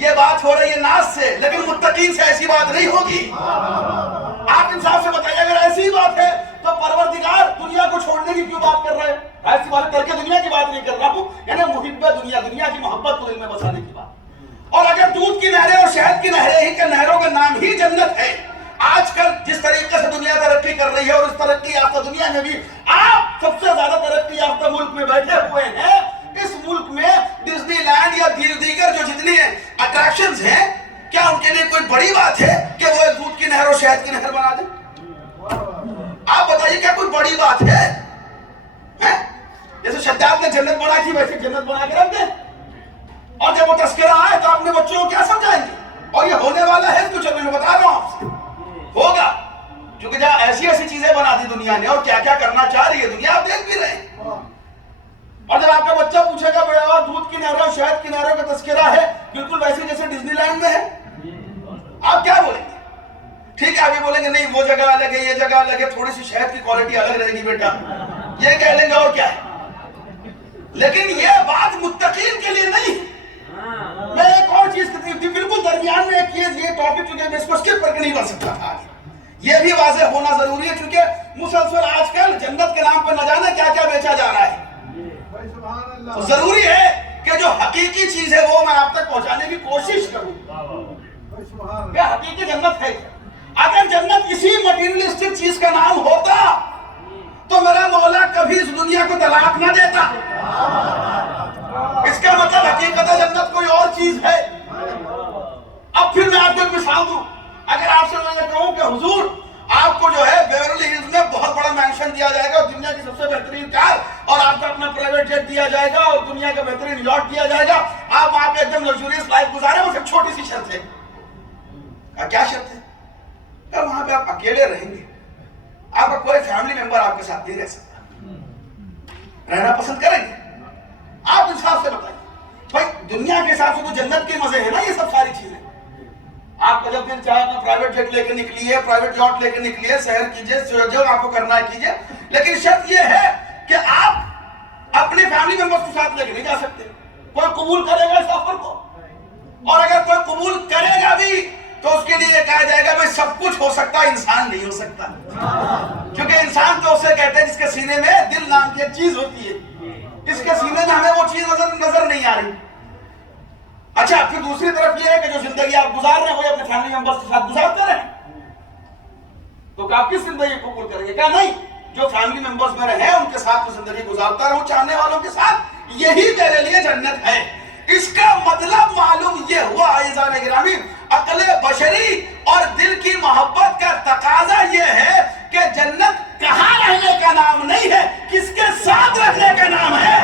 یہ بات ہو رہی ہے ناس سے لیکن متقین سے ایسی بات نہیں ہوگی. آپ انصاف سے بتائیے اگر ایسی ہی بات ہے تو پروردگار دنیا کو چھوڑنے کی کیوں بات کر رہے ہیں؟ ایسی بات ترک دنیا کی بات نہیں کر رہا ہوں یعنی محب دنیا دنیا کی محبت کو دل میں بسانے کی بات. اور اگر دودھ کی نہریں اور شہد کی نہریں ہی کہ نہروں کا نام ہی جنت ہے. آج کل جس طریقے سے دنیا ترقی کر رہی ہے اور اس ترقی یافتہ دنیا میں بھی آپ سب سے زیادہ ترقی یافتہ ملک میں بیٹھے ہوئے ہیں. اس ملک میں ڈزنی لینڈ یا دیگر جو جتنی اٹریکشنز ہیں کیا ان کے لیے کوئی بڑی بات ہے کہ وہ ایک دودھ کی نہر اور شہد کی نہر بنا دیں؟ آپ بتائیے کیا کوئی بڑی بات ہے؟ جیسے شداد نے جنت بنائی تھی ویسے جنت بنا کے رکھ دیں. اور جب وہ تذکرہ آئے تو اپنے بچوں کو کیا سمجھائیں گے؟ اور یہ ہونے والا ہے کچھ میں بتا رہا ہوں آپ سے ہوگا کیونکہ جہاں ایسی ایسی چیزیں بنا دی دنیا نے اور کیا کیا کرنا چاہ رہی ہے دنیا آپ دیکھ بھی رہے ہیں. اور جب آپ کا بچہ پوچھے گا بڑا دودھ کی نہروں اور شہد کی نہروں کا تذکرہ ہے بالکل ویسے جیسے ڈزنی لینڈ میں ہے آپ کیا بولیں گے؟ ٹھیک ہے ابھی بولیں گے نہیں وہ جگہ الگ ہے یہ جگہ الگ ہے تھوڑی سی شہد کی کوالٹی الگ رہے گی بیٹا یہ کہہ لیں گے اور کیا ہے. لیکن یہ بات متقین کے لیے نہیں. میں ایک اور چیز بالکل درمیان میں ایک چیز یہ ٹاپک چونکہ میں اس کو سکپ کر کے نہیں بڑھ سکتا تھا یہ بھی واضح ہونا ضروری ہے کیونکہ مسلسل آج کل جنت کے نام پر نہ جانے کیا کیا بیچا جا رہا ہے. تو ضروری ہے کہ جو حقیقی چیز ہے وہ میں آپ تک پہنچانے کی کوشش کروں کہ حقیقی جنت ہے. اگر جنت اسی مٹیریلسٹک چیز کا نام ہوتا تو میرا مولا کبھی اس دنیا کو طلاق نہ دیتا. اس کا مطلب حقیقت جنت کوئی اور چیز ہے. اب پھر میں آپ کو ایک مثال دوں. اگر آپ سے میں کہوں کہ حضور آپ کو جو ہے بیورلی ہلز میں بہت بڑا مینشن دیا جائے گا دنیا کی سب سے بہترین کار اور آپ کا اپنا پرائیویٹ جیٹ دیا جائے گا اور دنیا کا بہترین یاٹ دیا جائے گا آپ وہاں پہ ایک دم لگژریس لائف گزارے وہ صرف چھوٹی سی شرط ہے. کیا شرط ہے؟ کہ وہاں پہ آپ اکیلے رہیں گے آپ کا کوئی فیملی ممبر آپ کے ساتھ نہیں رہ سکتا رہنا پسند کریں گے. آپ انصاف سے بتائیے بھائی دنیا کے حساب سے تو جنت کے مزے ہیں نا یہ سب ساری چیزیں. آپ کا جب دن چاہے اپنا پرائیویٹ جیٹ لے کے نکلیے پرائیویٹ یاٹ لے کے نکلیے سیر کیجئے جو آپ کو کرنا ہے کیجئے لیکن شرط یہ ہے کہ آپ اپنے فیملی ممبرز کے ساتھ لے کے نہیں جا سکتے. کوئی قبول کرے گا اس آفر کو اور اگر کوئی قبول کرے گا بھی تو اس کے لیے یہ کہا جائے گا بھائی سب کچھ ہو سکتا انسان نہیں ہو سکتا کیونکہ انسان تو اسے کہتے ہیں جس کے سینے میں دل نام کی ایک چیز ہوتی ہے. اس کے سینے میں ہمیں وہ چیز نظر نہیں آ رہی. اچھا پھر دوسری طرف یہ ہے کہ جو زندگی آپ گزار رہے ہیں وہ اپنے فیملی ممبرز کے ساتھ گزارتے رہیں تو آپ کس زندگی قبول کریں گے؟ کیا نہیں جو فیملی ممبرز میں رہے ان کے ساتھ میں زندگی گزارتا رہوں چاہنے والوں کے ساتھ یہی میرے لیے جنت ہے. اس کا مطلب معلوم یہ ہوا عزیزان گرامی عقل بشری اور دل کی محبت کا تقاضا یہ ہے کہ جنت کہاں رہنے کا نام نہیں ہے کس کے ساتھ رہنے کا نام ہے.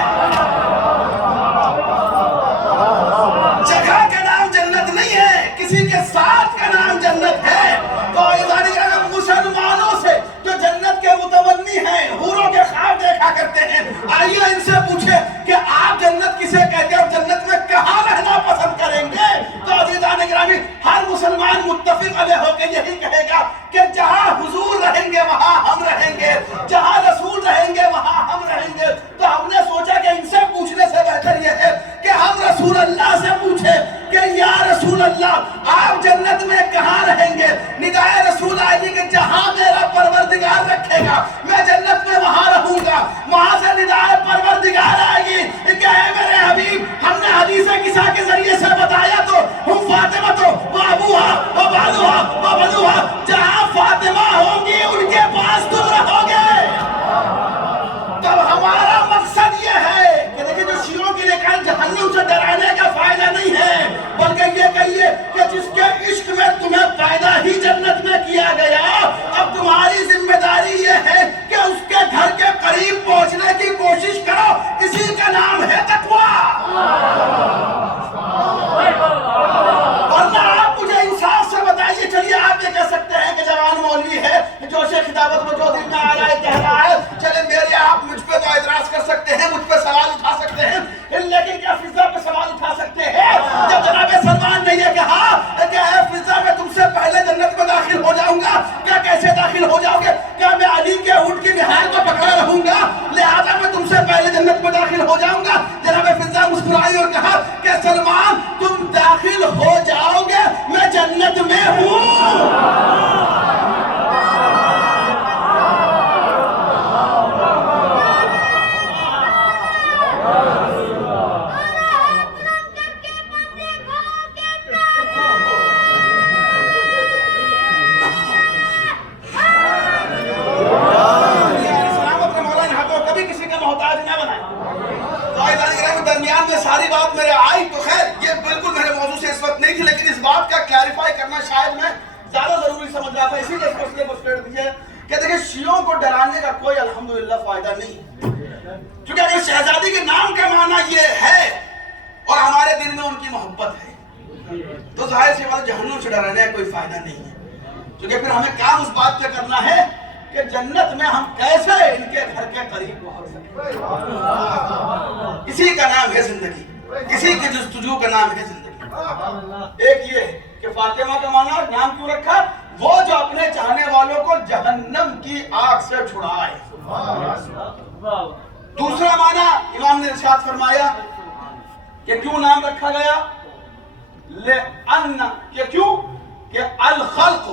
جگہ کا نام جنت نہیں ہے کسی کے ساتھ کا نام جنت ہے. تو عزیزان گرامی مسلمانوں سے جو جنت کے متمنی ہیں حوروں کے خواب دیکھا کرتے ہیں آئیے ان سے پوچھیں کہ آپ جنت کسے کہتے ہیں اور جنت میں کہاں رہنا پسند کریں گے. تو عزیزان گرامی ہر مسلمان متفق علیہ ہو کے یہی کہے گا کہ جہاں حضور رہیں گے وہاں ہم رہیں گے جہاں رسول رہیں گے وہاں ہم رہیں گے. تو ہم نے سوچا کہ ان سے پوچھنے سے بہتر یہ ہے کہ ہم رسول اللہ سے پوچھیں کہ یا رسول اللہ آپ جنت میں کہاں رہیں گے. ندائے رسول آئے گی کہ جہاں میرا پروردگار رکھے گا میں جنت میں وہاں رہوں گا. وہاں سے ندائے پروردگار آئے گی کہ اے میرے حبیب ہم نے حدیث قصہ کے ذریعے سے بتایا تو ہم فاطمہ تو وہ ابوہا وہ بالوہا وہ بنوہا جہاں فاطمہ ہوں گی ان کے پاس تم رہو گے. تب ہمارا مقصد یہ ہے کہ دیکھیں جو شیعوں کے لیے کہیں جہنم سے ڈرانے کا فائدہ نہیں ہے بلکہ یہ کہیے کہ جس کے عشق میں تمہیں پیدا ہی جنت میں کیا گیا اب تمہاری ذمہ داری یہ ہے کہ اس کے گھر کے قریب پہنچنے کی کوشش کرو. اسی کا نام ہے تقویٰ. ورنہ آپ مجھے انصاف سے بتائیے چلیے آپ یہ کہہ سکتے ہیں کہ جوان مولوی ہے جوش خطابت میں جو دل میں آ رہا ہے کہہ رہا ہے چلے میرے آپ مجھ پہ تو اعتراض کر سکتے سکتے ہیں, مجھ پہ سوال اٹھا سکتے ہیں, لیکن کیا فضا پہ سوال اٹھا سکتے ہیں؟ جب جناب سلمان نے یہ کہا کہ اے فضا میں تم سے پہلے جنت میں داخل ہو جاؤں گا, کیا کیسے داخل ہو جاؤ گے؟ کیا میں علی کے اونٹ کی نہائی کو پکڑا رہوں گا لہذا میں تم سے پہلے جنت میں داخل ہو جاؤں گا؟ جناب فضا مسکرائی اور کہا کہ سلمان تم داخل ہو جاؤ گے, میں جنت میں ہوں. درمیان میں ساری بات میرے آئی تو خیر یہ بالکل میرے موضوع سے اس وقت نہیں تھی, لیکن اس بات کا کلیریفائی کرنا شاید میں زیادہ ضروری سمجھ رہا تھا, اسی لیے اس مسئلے کو چھیڑ دیجیے کہ دیکھیں شیعوں کو ڈرانے کا کوئی الحمدللہ فائدہ نہیں, کیونکہ اگر شہزادی کے نام کا معنی یہ ہے اور ہمارے دل میں ان کی محبت ہے تو ظاہر سی بات جہنم سے ڈرانے کا کوئی فائدہ نہیں ہے, کیونکہ پھر ہمیں کام اس بات پہ کرنا ہے کہ جنت میں ہم کیسے ان کے گھر کے قریب پہنچ سکیں. اسی کا نام ہے زندگی, اسی کی جستجو کا نام ہے زندگی. ایک یہ ہے کہ فاطمہ کا معنی نام کیوں رکھا؟ وہ جو اپنے چاہنے والوں کو جہنم کی آگ سے چھڑائے. دوسرا معنی امام نے ارشاد فرمایا کہ کیوں نام رکھا گیا؟ لأن کہ کیوں کہ الخلق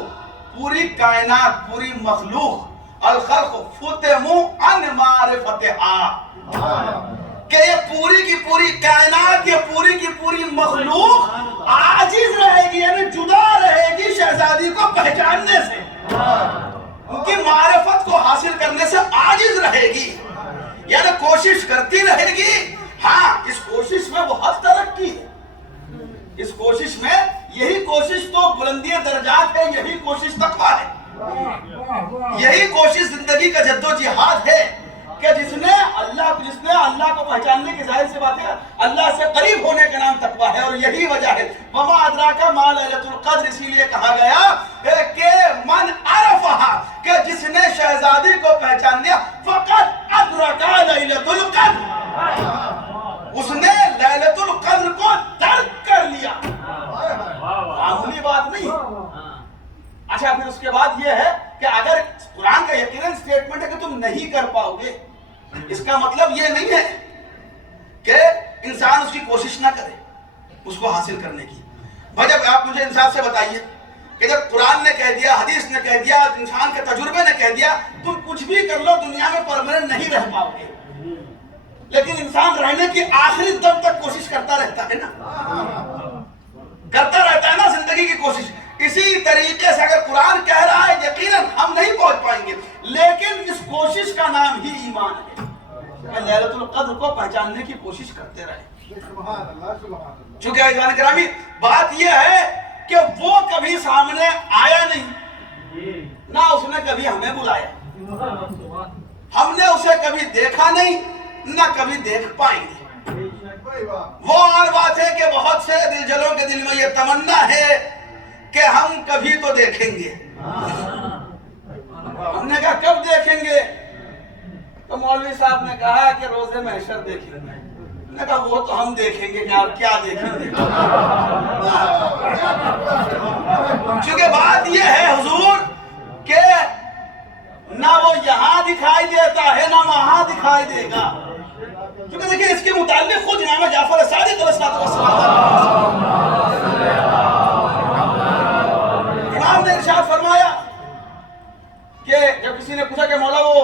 پوری کائنات پوری مخلوق الخلق فتموا عن معرفتها کہ یہ پوری کی پوری کائنات یہ پوری کی پوری مخلوق عاجز رہے گی, یعنی جدا رہے گی شہزادی کو پہچاننے سے, ان کی معرفت کو حاصل کرنے سے عاجز رہے گی, یعنی کوشش کرتی رہے گی. ہاں اس کوشش میں بہت ترقی ہے, اس کوشش میں یہی کوشش تو بلندی درجات ہے, یہی کوشش تقویٰ ہے, یہی کوشش زندگی کا جد و جہاد ہے کہ جس نے اللہ کو پہچاننے کی ظاہر سی بات ہے اللہ سے قریب ہونے کا نام تقویٰ ہے, اور یہی وجہ ہے وما ادراک ما لیلۃ القدر, اسی لیے کہا گیا کہ من عرفہا کہ جس نے شہزادی کو پہچان لیا فقط ادرک لیلۃ القدر, اس نے لیلۃ القدر کو درک کر لیا. معمولی بات نہیں. اچھا پھر اس کے بعد یہ ہے کہ اگر قرآن کا یقیناً سٹیٹمنٹ ہے کہ تم نہیں کر پاؤ گے, اس کا مطلب یہ نہیں ہے کہ انسان اس کی کوشش نہ کرے اس کو حاصل کرنے کی. بھائی جب آپ مجھے انصاف سے بتائیے کہ جب قرآن نے کہہ دیا, حدیث نے کہہ دیا, انسان کے تجربے نے کہہ دیا تم کچھ بھی کر لو دنیا میں پرماننٹ نہیں رہ پاؤ گے, لیکن انسان رہنے کی آخری دم تک کوشش کرتا رہتا ہے نا, کرتا رہتا ہے نا زندگی کی کوشش. اسی طریقے سے اگر قرآن کہہ رہا ہے یقیناً ہم نہیں پہنچ پائیں گے, لیکن اس کوشش کا نام ہی ایمان ہے کہ لیلۃ القدر کو پہچاننے کی کوشش کرتے رہے. چونکہ عزیزان گرامی بات یہ ہے کہ وہ کبھی سامنے آیا نہیں, نہ اس نے کبھی ہمیں بلایا, ہم نے اسے کبھی دیکھا نہیں نہ کبھی دیکھ پائیں گے. وہ اور بات ہے کہ بہت سے دل جلوں کے دل میں یہ تمنا ہے کہ ہم کبھی تو دیکھیں گے. ہم نے کہا کب دیکھیں گے؟ تو مولوی صاحب نے کہا کہ روزے محشر دیکھیں گے. ہم نے کہا وہ تو ہم دیکھیں گے کہ آپ کیا دیکھیں گے. چونکہ بات یہ ہے حضور کہ نہ وہ یہاں دکھائی دیتا ہے نہ وہاں دکھائی دے گا. کیونکہ دیکھیں اس کے متعلق خود امام جعفر صادق علیہ السلام امام نے ارشاد فرمایا کہ جب کسی نے پوچھا کہ مولا وہ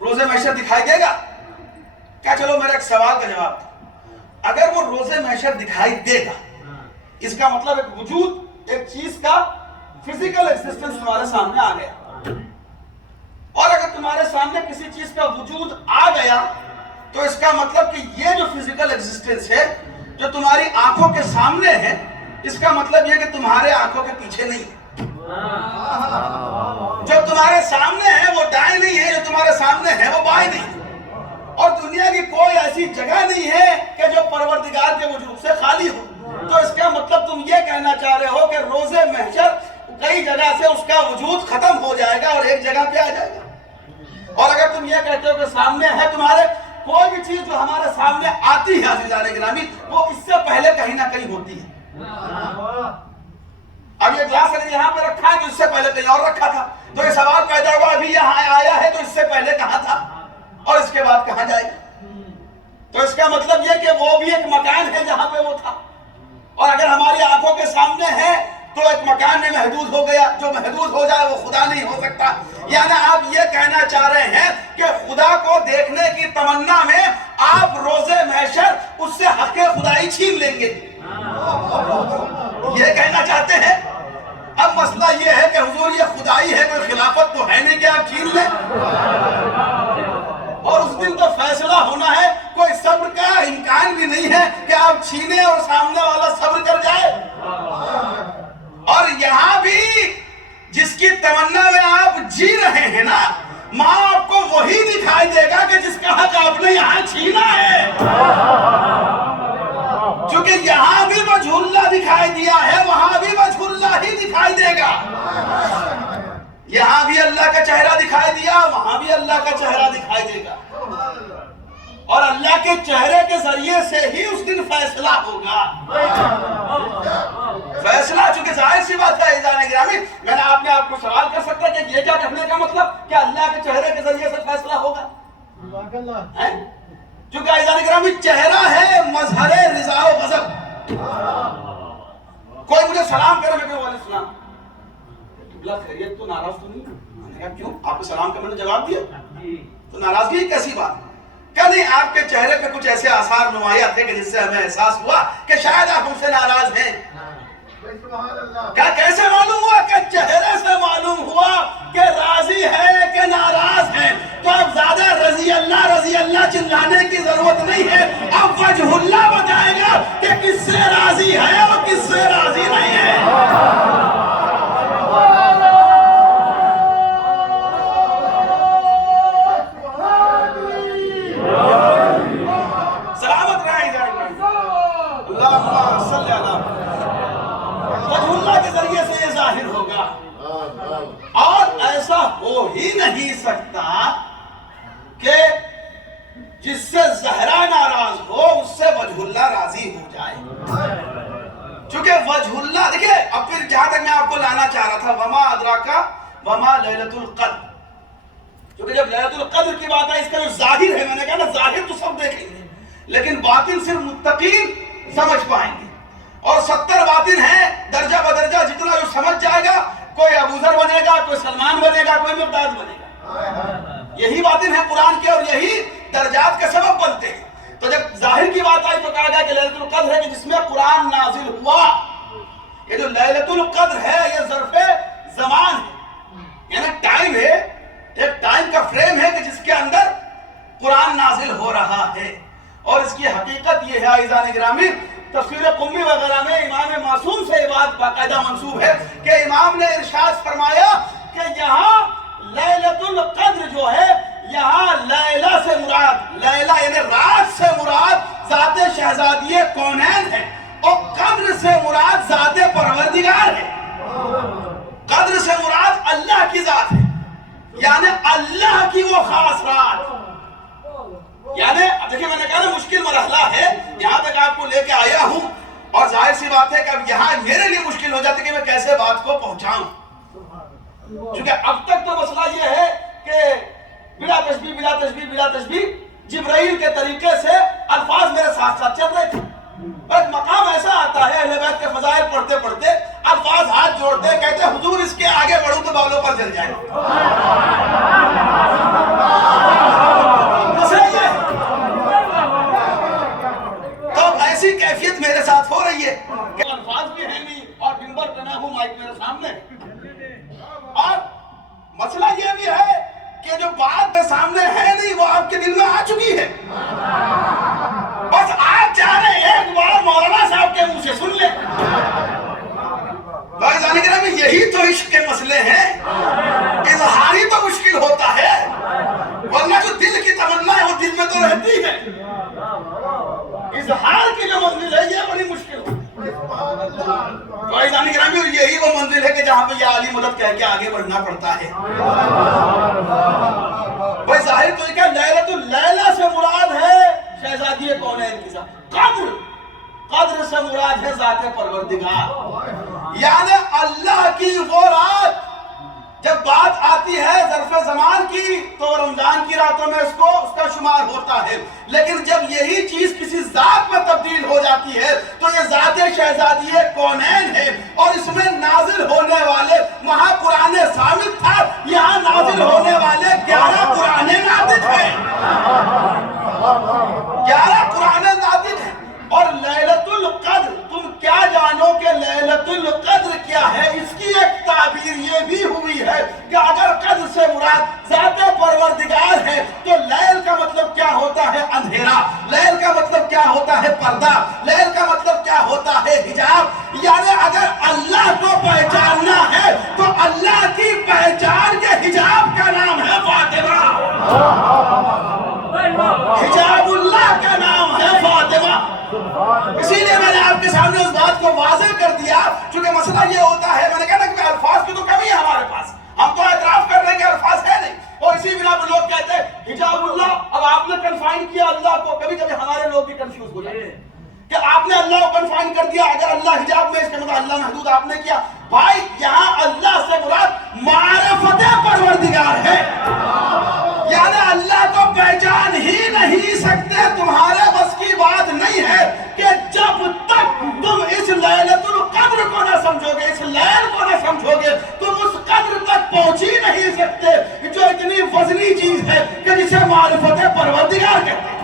روزے محشر دکھائی دے گا, کیا چلو میرا ایک سوال کا جواب تھا, اگر وہ روزے محشر دکھائی دے گا اس کا مطلب ایک وجود ایک چیز کا فزیکل ایگزسٹنس تمہارے سامنے آ گیا, اور اگر تمہارے سامنے کسی چیز کا وجود آ گیا تو اس کا مطلب کہ یہ جو فزیکل ایگزسٹنس ہے جو تمہاری آنکھوں کے سامنے ہے اس کا مطلب یہ کہ تمہارے آنکھوں کے پیچھے نہیں ہے. جو تمہارے سامنے ہے وہ دائیں نہیں ہے, جو تمہارے سامنے ہے وہ بائیں نہیں ہے, اور دنیا کی کوئی ایسی جگہ نہیں ہے کہ جو پروردگار کے وجود سے خالی ہو. تو اس کا مطلب تم یہ کہنا چاہ رہے ہو کہ روزے محشر کئی جگہ سے اس کا وجود ختم ہو جائے گا اور ایک جگہ پہ آ جائے گا. اور اگر تم یہ کہتے ہو کہ سامنے ہے تمہارے کوئی بھی چیز جو ہمارے سامنے آتی ہے عزیزان گرامی وہ اس سے پہلے کہیں نہ کہیں ہوتی ہے. اب یہ گلاس اگر یہاں پہ رکھا ہے تو اس سے پہلے کہیں اور رکھا تھا, تو یہ سوال پیدا ہوا ابھی یہاں آیا ہے تو اس سے پہلے کہاں تھا اور اس کے بعد کہاں جائے گا؟ تو اس کا مطلب یہ کہ وہ بھی ایک مکان ہے جہاں پہ وہ تھا, اور اگر ہماری آنکھوں کے سامنے ہے تو ایک مکان میں محدود ہو گیا, جو محدود ہو جائے وہ خدا نہیں ہو سکتا. یعنی آپ یہ کہنا چاہ رہے ہیں کہ خدا کو دیکھنے کی تمنا میں آپ روز محشر اس سے حق خدائی چھین لیں گے, یہ کہنا چاہتے ہیں. اب مسئلہ یہ ہے کہ حضور یہ خدائی ہے, کوئی خلافت تو ہے نہیں کہ آپ چھین لیں, اور اس دن تو فیصلہ ہونا ہے, کوئی صبر کا امکان بھی نہیں ہے کہ آپ چھینے اور سامنے والا صبر کر جائے. اور یہاں بھی جس کی تمنا میں آپ جی رہے ہیں نا, ماں آپ کو وہی دکھائی دے گا کہ جس کا حق آپ نے یہاں چھینا ہے. چونکہ یہاں بھی وجہ اللہ دکھائی دیا ہے, وہاں بھی وجہ اللہ ہی دکھائی دے گا. یہاں بھی اللہ کا چہرہ دکھائی دیا, وہاں بھی اللہ کا چہرہ دکھائی دے گا, اور اللہ کے چہرے کے ذریعے سے ہی اس دن فیصلہ ہوگا. فیصلہ چونکہ ظاہر سی بات ہے عزیزان گرامی, میں نے آپ کو سوال کر سکتا کہ یہ کیا کہنے کا مطلب کہ اللہ کے چہرے کے ذریعے سے فیصلہ ہوگا؟ چونکہ عزیزان گرامی چہرہ ہے مظہر رضا و غضب. کوئی مجھے سلام کرے, میں کہوں علیہ السلام, قبلہ خیریت, تو ناراض تو نہیں؟ میں نے کہا کیوں, آپ کو سلام کا میں نے جواب دیا, تو ناراضگی کیسی بات؟ کہ نہیں, آپ کے چہرے پہ کچھ ایسے آثار نمایاں تھے کہ جس سے ہمیں احساس ہوا کہ شاید آپ ہم سے ناراض ہیں. کیا کیسے معلوم ہوا؟ کہ چہرے سے معلوم ہوا کہ راضی ہے کہ ناراض ہے. تو اب زیادہ رضی اللہ چلانے کی ضرورت نہیں ہے, اب وجہ اللہ بتائے گا کہ کس سے راضی ہے اور کس سے راضی نہیں ہے. سلامت رہے اللہم صلی اللہ, وجہ اللہ کے ذریعے سے یہ ظاہر ہوگا. اور ایسا ہو ہی نہیں سکتا کہ جس سے زہرا ناراض ہو اس سے وجہ اللہ راضی ہو جائے. چونکہ وجہ اللہ دیکھیں, اب پھر جہاں تک میں آپ کو لانا چاہ رہا تھا, وما ادراکا وما لیلۃ القدر. کیونکہ جب لیلۃ القدر کی بات ہے, اس کا جو ظاہر ہے, میں نے کہا نا ظاہر تو سب دیکھیں گے لیکن باطن صرف متقین سمجھ پائیں گے. اور 70 باطن ہیں, درجہ بدرجہ جتنا جو سمجھ جائے گا, کوئی ابو ذر بنے گا, کوئی سلمان بنے گا, کوئی مقداد بنے گا. یہی باطن ہے قرآن کے, اور یہی درجات کے سبب بنتے ہیں. تو جب ظاہر کی بات آئی تو کہا گیا کہ لیلۃ القدر ہے کہ جس میں قرآن نازل ہوا. یہ جو لیلۃ القدر ہے یہ ظرف زمان ہے, یعنی ٹائم ہے, ایک ٹائم کا فریم ہے کہ جس کے اندر قرآن نازل ہو رہا ہے. اور اس کی حقیقت یہ ہے عزیزان گرامی, تفسیر قمی وغیرہ میں امام معصوم سے یہ بات باقاعدہ منسوب ہے کہ امام نے ارشاد فرمایا کہ یہاں لیلۃ القدر جو ہے, یہاں لیلہ سے مراد, لیلہ یعنی رات سے مراد ذات شہزادی کونین ہے, اور قدر سے مراد ذات پروردگار ہے. قدر سے مراد اللہ کی ذات ہے, یعنی اللہ کی وہ خاص رات. یعنی اب دیکھیں, میں نے کہا نا مشکل مرحلہ ہے, یہاں تک آپ کو لے کے آیا ہوں, اور ظاہر سی بات ہے کہ اب یہاں میرے لیے مشکل ہو جاتی کہ میں کیسے بات کو پہنچاؤں. چونکہ اب تک تو مسئلہ یہ ہے کہ بلا تشبیہ جبرائیل کے طریقے سے الفاظ میرے ساتھ ساتھ چل رہے تھے. ایک مقام ایسا آتا ہے اہل بیت کے فضائل پڑھتے پڑھتے الفاظ ہاتھ جوڑتے, کہتے ہیں حضور اس کے آگے بڑھوں تو بالوں پر جل جائے. تو ایسی کیفیت میرے ساتھ ہو رہی ہے کہ الفاظ بھی ہیں نہیں اور منبر پہ نہ ہوں, مائک میرے سامنے. اور مسئلہ یہ بھی ہے کہ جو بات سامنے ہے نہیں وہ آپ کے دل میں آ چکی ہے, بس آپ چاہ رہے ہیں ایک بار مولانا صاحب کے منہ سے سن لیں. بھائی جانے کے نام یہی تو عشق کے مسئلے ہیں, اظہاری تو مشکل ہوتا ہے, ورنہ جو دل کی تمنا ہے وہ دل میں تو رہتی ہے. اظہار کی جو منزل ہے یہ بڑی مشکل ہے. بھائی جانے کے نام یہی وہ منزل ہے کہ جہاں پہ یہ عالی مدد کہہ کے آگے بڑھنا پڑتا ہے. بھائی ظاہر تو یہ کہ لیلۃ اللیلہ سے مراد ہے مراد ہے ذات پروردگار، یعنی اللہ کی وہ رات جب بات آتی ہے ظرف زمان کی تو رمضان کی راتوں میں اس کا شمار ہوتا ہے، لیکن جب یہی چیز کسی ذات میں تبدیل ہو جاتی ہے تو یہ ذات شہزادی کونین ہے، اور اس میں نازل ہونے والے وہاں قرآن ثابت تھا، یہاں نازل ہونے والے 11 قرآن ناطق ہیں، 11 قرآن ناطق ہیں۔ اور لیلۃ القدر تم کیا جانو کہ لیلۃ القدر کیا ہے؟ اس کی ایک تعبیر یہ بھی ہوئی ہے کہ اگر قدر سے مراد ذات پروردگار ہے تو لیل کا مطلب کیا ہوتا ہے؟ اندھیرا۔ لیل کا مطلب کیا ہوتا ہے؟ پردہ۔ لیل کا مطلب کیا ہوتا ہے؟ حجاب۔ یعنی اگر اللہ کو پہچاننا ہے تو اللہ کی پہچان کے حجاب کا نام ہے فاطمہ، حجاب اللہ کا نام ہے فاطمہ۔ اسی لیے میں نے آپ کے سامنے اس بات کو واضح کر دیا، چونکہ مسئلہ یہ ہوتا ہے، میں نے کہا نا کہ الفاظ کی تو کمی ہے ہمارے پاس، ہم تو اعتراف کر رہے ہیں کہ الفاظ ہے نہیں، اور اسی بنا پر لوگ کہتے ہیں حجاب اللہ۔ اب آپ نے کنفائن کیا اللہ کو، کبھی کبھی ہمارے لوگ بھی کنفیوز ہو جاتے ہیں کہ آپ نے اللہ کو کنفائن کر دیا، اگر اللہ حجاب میں اس کے مطلب اللہ محدود آپ نے کیا۔ بھائی یہاں اللہ سے مراد معرفت پروردگار ہے، یعنی اللہ کو پہچان ہی نہیں سکتے، تمہارے بس کی بات نہیں ہے کہ جب تک تم اس لیلۃ القدر کو نہ سمجھو گے، اس لیل کو نہ سمجھو گے، تم اس قدر تک پہنچ ہی نہیں سکتے جو اتنی وزنی چیز ہے کہ جسے معرفت پروردگار کہتے ہیں۔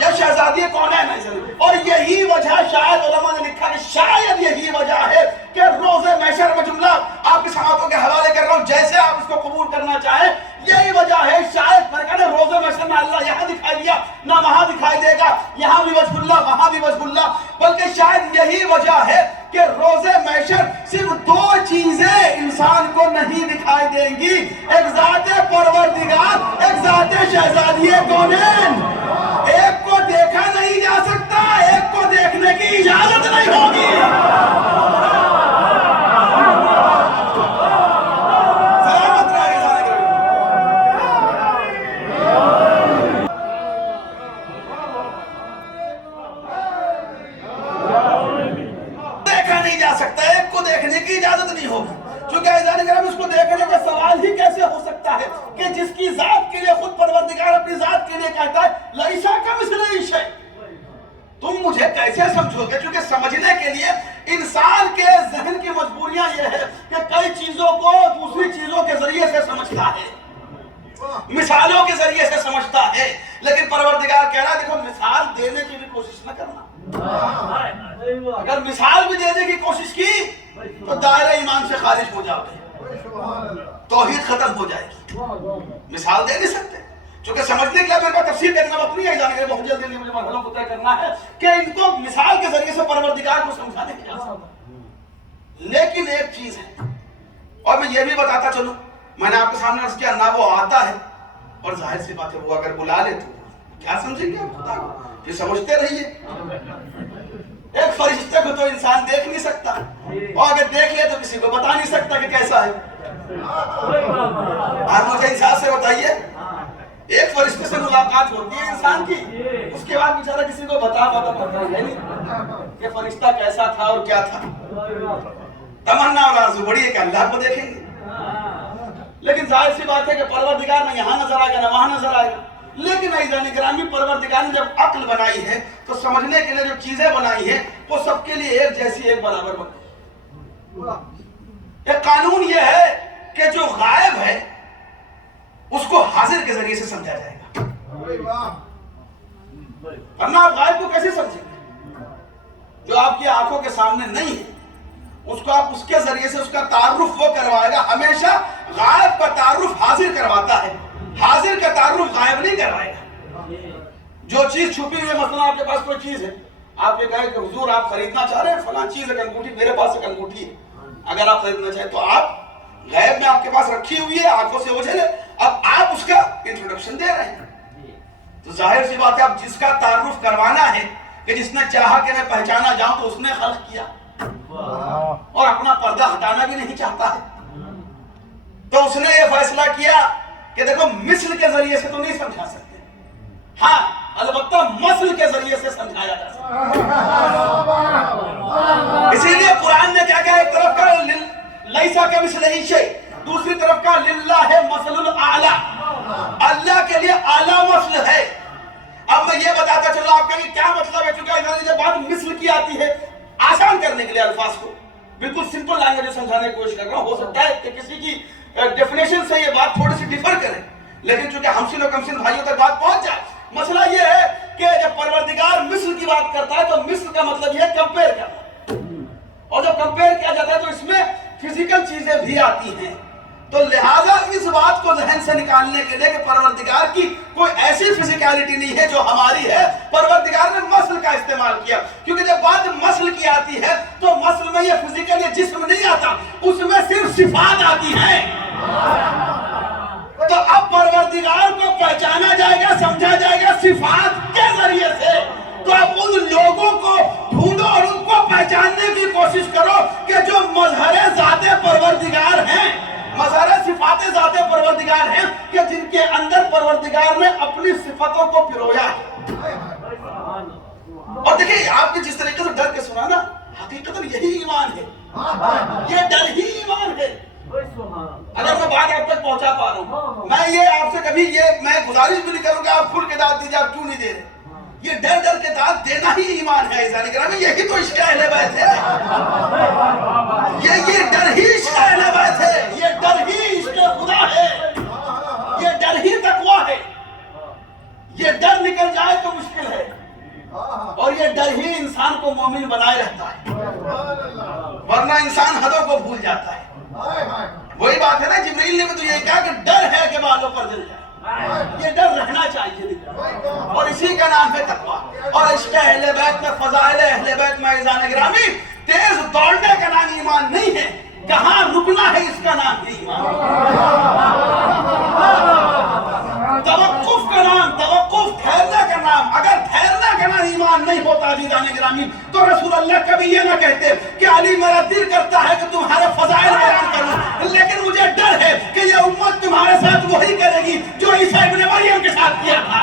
یہ شہزادی کونین ہے، اور یہی وجہ شاید علماء نے لکھا کہ شاید یہی وجہ ہے کہ روز محشر میں جملہ آپ کی سماعتوں کے حوالے کر رہا ہوں، جیسے آپ اس کو قبول کرنا چاہیں، یہی وجہ ہے شاید میں کہا نا روز محشر میں اللہ یہاں دکھائی دیا نہ وہاں دکھائی دے گا، یہاں بھی وجہ اللہ وہاں بھی وجہ اللہ، بلکہ شاید یہی وجہ ہے کہ روز محشر صرف 2 چیزیں انسان کو نہیں دکھائی دیں گی، ایک ذات پروردگار، ایک ذات شہزادی کونین۔ ایک کو دیکھا نہیں جا سکتا، ایک کو دیکھنے کی اجازت نہیں ہوگی۔ سلامت رہے سارے دیکھا نہیں جا سکتا، ایک کو دیکھنے کی اجازت نہیں ہوگی، چونکہ عزیزان کرام اس کو دیکھنے کا سوال ہی کیسے ہو سکتا ہے کہ جس کی ذات کے لیے خود پروردگار اپنی ذات کے لیے کہتا ہے لیسا کمثلہ شیء، تم مجھے کیسے سمجھو گے؟ کیونکہ سمجھنے کے لیے انسان کے ذہن کی مجبوریاں یہ ہے کہ کئی چیزوں کو دوسری چیزوں کے ذریعے سے سمجھتا ہے، مثالوں کے ذریعے سے سمجھتا ہے، لیکن پروردگار کہہ رہا ہے دیکھو مثال دینے کی بھی کوشش نہ کرنا، اگر مثال بھی دینے کی کوشش کی تو دائرہ ایمان سے خارج ہو جاؤ گے، توحید ختم ہو جائے گی، مثال دے نہیں سکتے، چونکہ سمجھنے کے لیے میرے پاس تفسیر کرنا اپنی ہے، جانے کے لیے بہت جلدی مجھے مرحلوں کو طے کرنا ہے کہ ان کو مثال کے ذریعے سے پروردگار کو سمجھانے کی اجازت، لیکن ایک چیز ہے، اور میں یہ بھی بتاتا چلوں، میں نے آپ کے سامنے عرض کیا نہ وہ آتا ہے، اور ظاہر سی بات ہے وہ اگر بلا لے تو کیا سمجھیں گے آپ خدا کو؟ یہ سمجھتے رہیے، ایک فرشتے کو تو انسان دیکھ نہیں سکتا، اور اگر دیکھ لے تو کسی کو بتا نہیں سکتا کہ کیسا ہے۔ آپ مجھے انصاف سے بتائیے، ایک فرشتے سے ملاقات ہوتی ہے انسان کی، اس کے بعد بیچارہ کسی کو بتا ہے نہیں کہ فرشتہ کیسا تھا اور کیا تھا۔ تمنا اور آرزو بڑی ہے کہ اللہ کو دیکھیں گے، لیکن ظاہر سی بات ہے کہ پروردگار نہ یہاں نظر آئے گا نہ وہاں نظر آئے گا، لیکن عزیزان گرامی پروردگار نے جب عقل بنائی ہے تو سمجھنے کے لیے جو چیزیں بنائی ہیں وہ سب کے لیے ایک جیسی ایک برابر بنائی۔ ایک قانون یہ ہے کہ جو غائب ہے اس کو حاضر کے ذریعے سے سمجھا جائے گا، ورنہ آپ غائب کو کیسے سمجھیں گے؟ جو آپ کی آنکھوں کے سامنے نہیں ہے اس کو آپ اس کے ذریعے سے اس کا تعارف وہ کروائے گا۔ ہمیشہ غائب کا تعارف حاضر کرواتا ہے، حاضر کا تعارف غائب نہیں کروائے گا۔ جو چیز چھپی ہوئی ہے، مثلا آپ کے پاس کوئی چیز ہے، آپ یہ کہیں کہ حضور آپ خریدنا چاہ رہے ہیں فلاں چیز ہے، انگوٹھی میرے پاس ایک انگوٹھی ہے، اگر آپ خریدنا چاہیں تو آپ غیب میں آپ کے پاس رکھی ہوئی ہے، آنکھوں سے اوجھل ہے، اب آپ اس کا انٹروڈکشن دے رہے ہیں، تو ظاہر سی بات ہے اب جس کا تعارف کروانا ہے کہ جس نے چاہا کہ میں پہچانا جاؤں تو اس نے خلق کیا اور اپنا پردہ ہٹانا بھی نہیں چاہتا ہے، تو اس نے یہ فیصلہ کیا کہ دیکھو مثل کے ذریعے سے تو نہیں سمجھا سکتے، ہاں البتہ مثل کے ذریعے سے سمجھایا جا سکتا اسی لیے قرآن نے کیا کہا، ایک طرف کا لیسا کمثلہ شیء، دوسری طرف کا للہ مثل الاعلی، اللہ کے لیے اعلیٰ مثل ہے۔ اب میں یہ بتاتا چلو آپ کا کیا مطلب ہے، کیونکہ جب بات مثل کی آتی ہے آسان کرنے کے لیے الفاظ کو بالکل سمپل لینگویج میں سمجھانے کی کوشش کر رہا ہوں، ہو سکتا ہے کہ کسی کی ڈیفینیشن سے یہ بات تھوڑی سی ڈیفر کرے، لیکن چونکہ ہمسن و کمسن بھائیوں تک بات پہنچ جائے۔ مسئلہ یہ ہے کہ جب پروردگار مثل کی بات کرتا ہے تو مثل کا مطلب یہ ہے کمپیئر کرنا، اور جب کمپیئر کیا جاتا ہے تو اس میں فزیکل چیزیں بھی آتی ہیں، تو لہٰذا اس بات کو ذہن سے نکالنے کے لیے کہ پروردگار کی کوئی ایسی فزیکالٹی نہیں ہے جو ہماری ہے، پروردگار نے مثل کا استعمال کیا، کیونکہ جب بات مثل کی آتی ہے تو مثل میں یہ فزیکل یہ جسم نہیں آتا، اس میں صرف صفات آتی ہیں۔ تو اب پروردگار کو پہچانا جائے گا، سمجھا جائے گا صفات کے ذریعے سے، تو اب ان لوگوں کو ڈھونڈو اور ان کو پہچاننے کی کوشش کرو کہ جو مظہر ذات پروردگار ہیں، مظہر صفات ذات پروردگار ہیں، کہ جن کے اندر پروردگار نے اپنی صفتوں کو پرویا ہے۔ اور دیکھیں آپ نے جس طریقے سے ڈر کے سنا نا، حقیقت یہی ایمان ہے، یہ ڈر ہی ایمان ہے۔ اگر میں بات آپ تک پہنچا پا رہا ہوں، میں یہ آپ سے کبھی یہ میں گزارش بھی نہیں کروں کہ آپ کھل کے داد دیجیے، آپ کیوں نہیں دے رہے، یہ ڈر ڈر کے داد دینا ہی ایمان ہے عزیزان گرامی، یہی تو عشق اہل بیت ہے، یہ ڈر ہی عشق اہل بیت ہے، یہ ڈر ہی عشق خدا ہے، یہ ڈر ہی تقویٰ ہے۔ یہ ڈر نکل جائے تو مشکل ہے، اور یہ ڈر ہی انسان کو مومن بنائے رہتا ہے، ورنہ انسان حدوں کو بھول جاتا ہے۔ وہی بات ہے نا، جبریل نے بھی تو یہ کہا کہ ڈر ہے کہ بالوں پر جل جائے، یہ ڈر رہنا چاہیے، اور اسی کا نام ہے تقویٰ۔ اور عشق اہل بیت میں، فضائل اہل بیت میں عزیزان گرامی، تیز دوڑنے کا نام ایمان نہیں ہے، کہاں رکنا ہے اس کا نام ہے ایمان۔ توقف کا نام، توقف ٹھہرنے کا نام، اگر ٹھہرنے کا نام ایمان نہیں ہوتا عزیزان گرامی تو رسول اللہ کبھی یہ نہ کہتے کہ علی میرا دل کرتا ہے کہ تمہارے فضائل بیان کروں، لیکن مجھے ڈر ہے کہ یہ امت تمہارے ساتھ وہی کرے گی جو عیسیٰ ابن مریم کے ساتھ کیا تھا،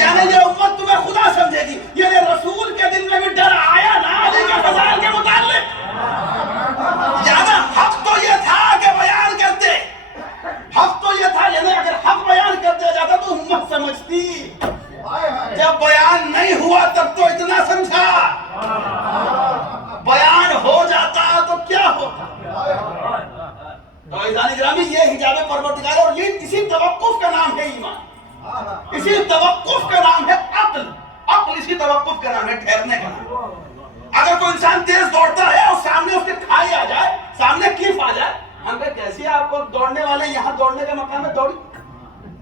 یعنی یہ امت تمہیں خدا سمجھے گی۔ یعنی رسول کے دل میں بھی ڈر آیا نا علی کے فضائل کے متعلق، یعنی حق تو یہ تھا کہ بیان کرتے، حق تو یہ تھا، یعنی اگر حق بیان کر دیا جاتا تو امت سمجھتی، جب بیان نہیں ہوا تب تو اتنا سمجھا، بیان ہو جاتا تو کیا ہوتا۔ تو عزیزان گرامی یہ حجاب پروردگار، اور یہ اسی توقف کا نام ہے ایمان، اسی توقف کا نام ہے عقل، عقل اسی توقف کا نام ہے، ٹھہرنے کا نام۔ اگر کوئی انسان تیز دوڑتا ہے اور سامنے اس کے کھائی آ جائے، سامنے کلف آ جائے، ہم کہتے کیسی آپ کو دوڑنے والے یہاں دوڑنے کا مقام ہے، دوڑی،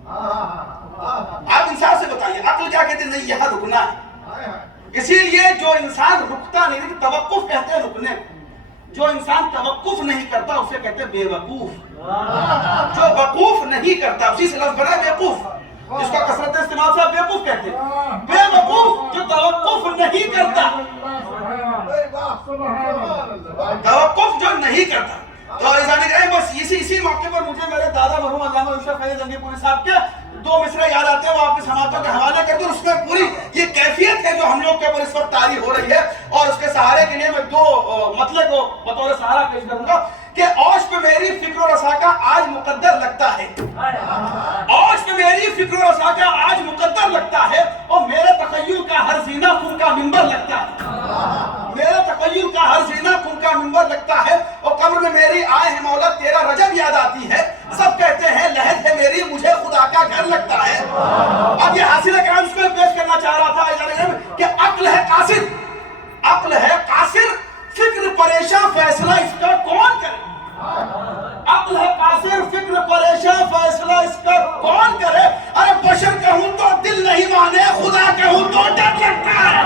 آپ انسان سے بتائیے عقل کیا کہتے ہیں، نہیں یہاں رکنا ہے۔ اسی لیے جو انسان رکتا نہیں، توقف کہتے ہیں رکنے، جو انسان توقف نہیں کرتا اسے کہتے ہیں بے وقوف، جو وقوف نہیں کرتا اسی سے لفظ بنا ہے بیوقوف، جس کا کثرت استعمال سے آپ بیوقوف کہتے ہیں، بے وقوف جو توقف نہیں کرتا، توقف جو نہیں کرتا۔ تو عزیزان گرامی بس اسی موقع پر مجھے میرے دادا مرحوم علامہ یوسف فیض زنگی پوری صاحب کے دو مصرع یاد آتے ہیں، وہ آپ کی سماعتوں کے حوالے کر دوں، اس میں پوری یہ کیفیت ہے جو ہم لوگ کے اوپر اس وقت طاری ہو رہی ہے، اور اس کے سہارے کے لیے میں دو مطلب کو بطور سہارا پیش کروں گا کہ اوش پہ میری فکر و رسا کا آج مقدر لگتا ہے، اوش پہ میری فکر و رسا کا آج مقدر لگتا ہے، اور میرے تخیل کا ہر زینہ خون کا منبر لگتا ہے، میرے تخیل کا ہر زینہ خون کا منبر لگتا ہے، اور قبر میں میری آئے ہیں مولا تیرا رجب یاد آتی ہے، سب کہتے ہیں لہد ہے میری مجھے خدا کا گھر لگتا ہے۔ اب یہ حاصل کرام اس کو پیش کرنا چاہ رہا تھا کہ عقل ہے قاصر، عقل ہے قاصر، فکر پریشان فیصلہ اس کا کون کرے، عقل ہے قاصر، فکر پریشان فیصلہ اس کا کون کرے، ارے بشر کہوں تو دل نہیں مانے، خدا کہوں تو ڈر لگتا ہے،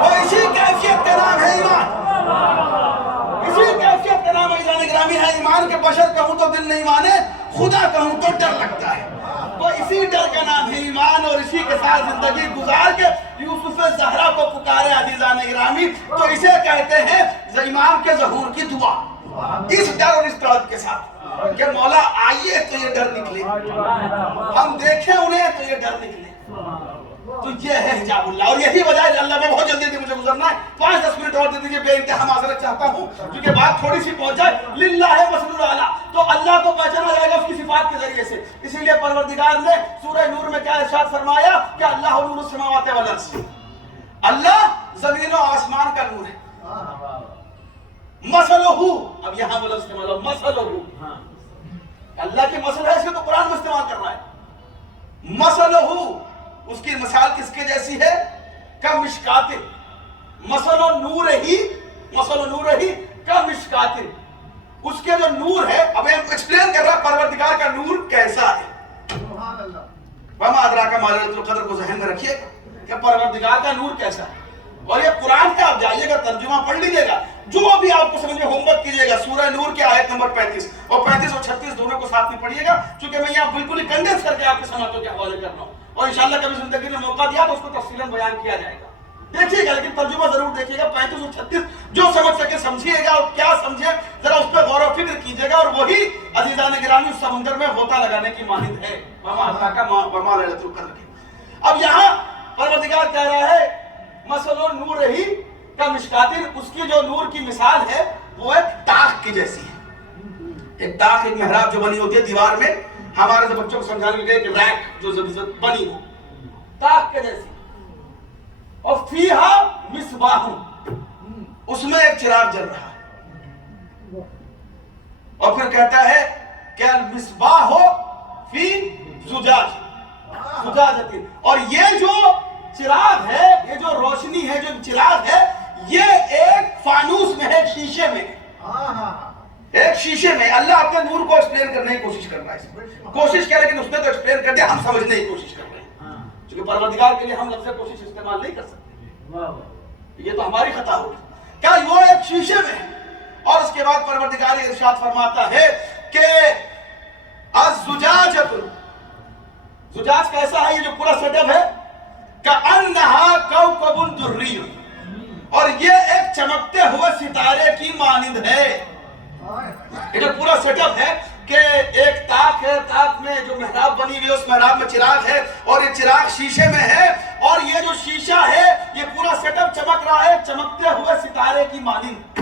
وہ اسی کیفیت کا نام ہے ایمان، اسی کیفیت کا نام عزیزان گرامی ہے ایمان کے بشر کہوں تو دل نہیں مانے، خدا کہوں تو ڈر لگتا ہے، تو اسی ڈر کا نام ہے ایمان، اور اسی کے ساتھ زندگی گزار کے یوسف زہرا کو پکارے عزیزان گرامی، تو اسے کہتے ہیں امام کے ظہور کی دعا، اس ڈر اور اس طرح کے ساتھ۔ کہ مولا آئیے تو یہ ڈر نکلے، ہم دیکھیں انہیں تو یہ ڈر نکلے. تو یہ ہے حجاب اللہ. اور یہی وجہ ہے اللہ میں بہت جلدی تھی مجھے گزرنا ہے، 5-10 منٹ اور دے دیجیے، بے انتہا معذرت چاہتا ہوں کیونکہ بات تھوڑی سی پہنچ جائے. للہ مثل الاعلیٰ، تو اللہ کو پہچانا جائے گا اس کی صفات کے ذریعے سے. اسی لیے پروردگار نے سورہ نور میں کیا ارشاد فرمایا کہ اللہ نور السماوات والارض، اللہ زمین و آسمان کا نور ہے. مثلہ، اب یہاں وہ لفظ استعمال ہو مثلہ، اللہ کی مثل ہے، اس کو تو قرآن میں استعمال کر رہا ہے. مثلہ، اس کی مثال کس کے جیسی ہے؟ کمشکات، مثل نور ہی کمشکات، اس کے جو نور ہے. اب ہم ایکسپلین کر رہا پروردگار کا نور کیسا ہے. وما ادراک ما لیلۃ القدر کو ذہن میں رکھیے کہ پروردگار کا نور کیسا ہے. اور یہ قرآن ہے، آپ جائیے گا ترجمہ پڑھ لیجیے گا، جو بھی آپ کو سمجھ میں ہوم ورک کیجیے گا. سورہ نور کی آیت نمبر 35 اور 35 اور 36 دونوں کو ساتھ میں پڑھیے گا، چونکہ میں یہاں بالکل ہی کنڈینس کر کے آپ کے سماعتوں کے حوالے کر رہا ہوں، اور انشاءاللہ کبھی زندگی میں موقع دیا تو اس کو تفصیلاً بیان کیا جائے گا. دیکھیے گا، لیکن ترجمہ ضرور دیکھیے گا. 35 اور 36 جو سمجھ سکے سمجھیے گا، اور کیا سمجھے ذرا اس پہ غور و فکر کیجیے گا. اور وہی عزیزان گرامی اس سمندر میں غوطہ لگانے کی مانند ہے. وما لیلۃ القدر کی. اب یہاں پروردگار کہہ رہا ہے مثل نور ہی کمشکات، اس کی جو نور کی مثال ہے وہ ایک تاخ کی جیسی ہے. ایک تاخ، ایک محراب جو بنی ہوتی ہے دیوار میں، ہمارے سے بچوں کو سمجھانے کے لیے ایک ریک جو بنی ہو، تاخ کے جیسی. اور فیہا مصباح، اس میں ایک چراغ جل رہا ہے. اور پھر کہتا ہے کہ المصباح فی زجاج، اور یہ جو چراغ ہے، یہ جو روشنی ہے، جو چراغ ہے، یہ ایک فانوس میں ہے، ایک شیشے میں. ایک شیشے میں. اللہ اپنے نور کو ایکسپلین کرنے کی کوشش کر رہا ہے. کوشش کیا، لیکن اس نے تو ایکسپلین کر دیا، ہم سمجھنے کی کوشش کر رہے ہیں. چونکہ پروردگار کے لیے ہم لفظ کوشش استعمال نہیں کر سکتے، یہ تو ہماری خطا ہوگی. کیا وہ ایک شیشے میں ہے. اور اس کے بعد پروردگار ارشاد فرماتا ہے کہ الزجاجۃ، زجاج کیسا ہے، یہ جو پورا سیٹ اپ ہے، کأنہا کوکب دری، اور یہ ایک چمکتے ہوئے ستارے کی مانند ہے. یہ جو پورا سیٹ اپ ہے کہ ایک طاق ہے، طاق میں جو محراب بنی ہوئی ہے، اس محراب میں چراغ ہے، اور یہ چراغ شیشے میں ہے، اور یہ جو شیشہ ہے، یہ پورا سیٹ اپ چمک رہا ہے چمکتے ہوئے ستارے کی مانند.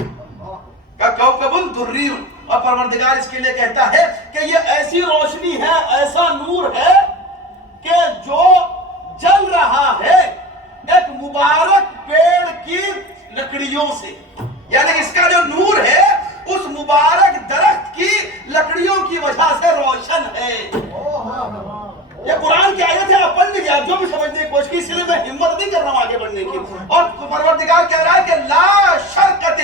کوکب دری. اور پروردگار اس کے لیے کہتا ہے کہ یہ ایسی روشنی ہے، ایسا نور ہے کہ جو جل رہا ہے ایک مبارک پیڑ کی لکڑیوں سے. یعنی اس کا جو نور ہے اس مبارک درخت کی لکڑیوں کی وجہ سے روشن ہے. یہ قرآن کی آیت ہے، آپ پڑھ لیجیے، آپ جو بھی سمجھنے کی کوشش کی. اس لیے میں ہمت نہیں کر رہا ہوں آگے بڑھنے کی. اور پروردگار کہہ رہا ہے کہ لا شرقۃ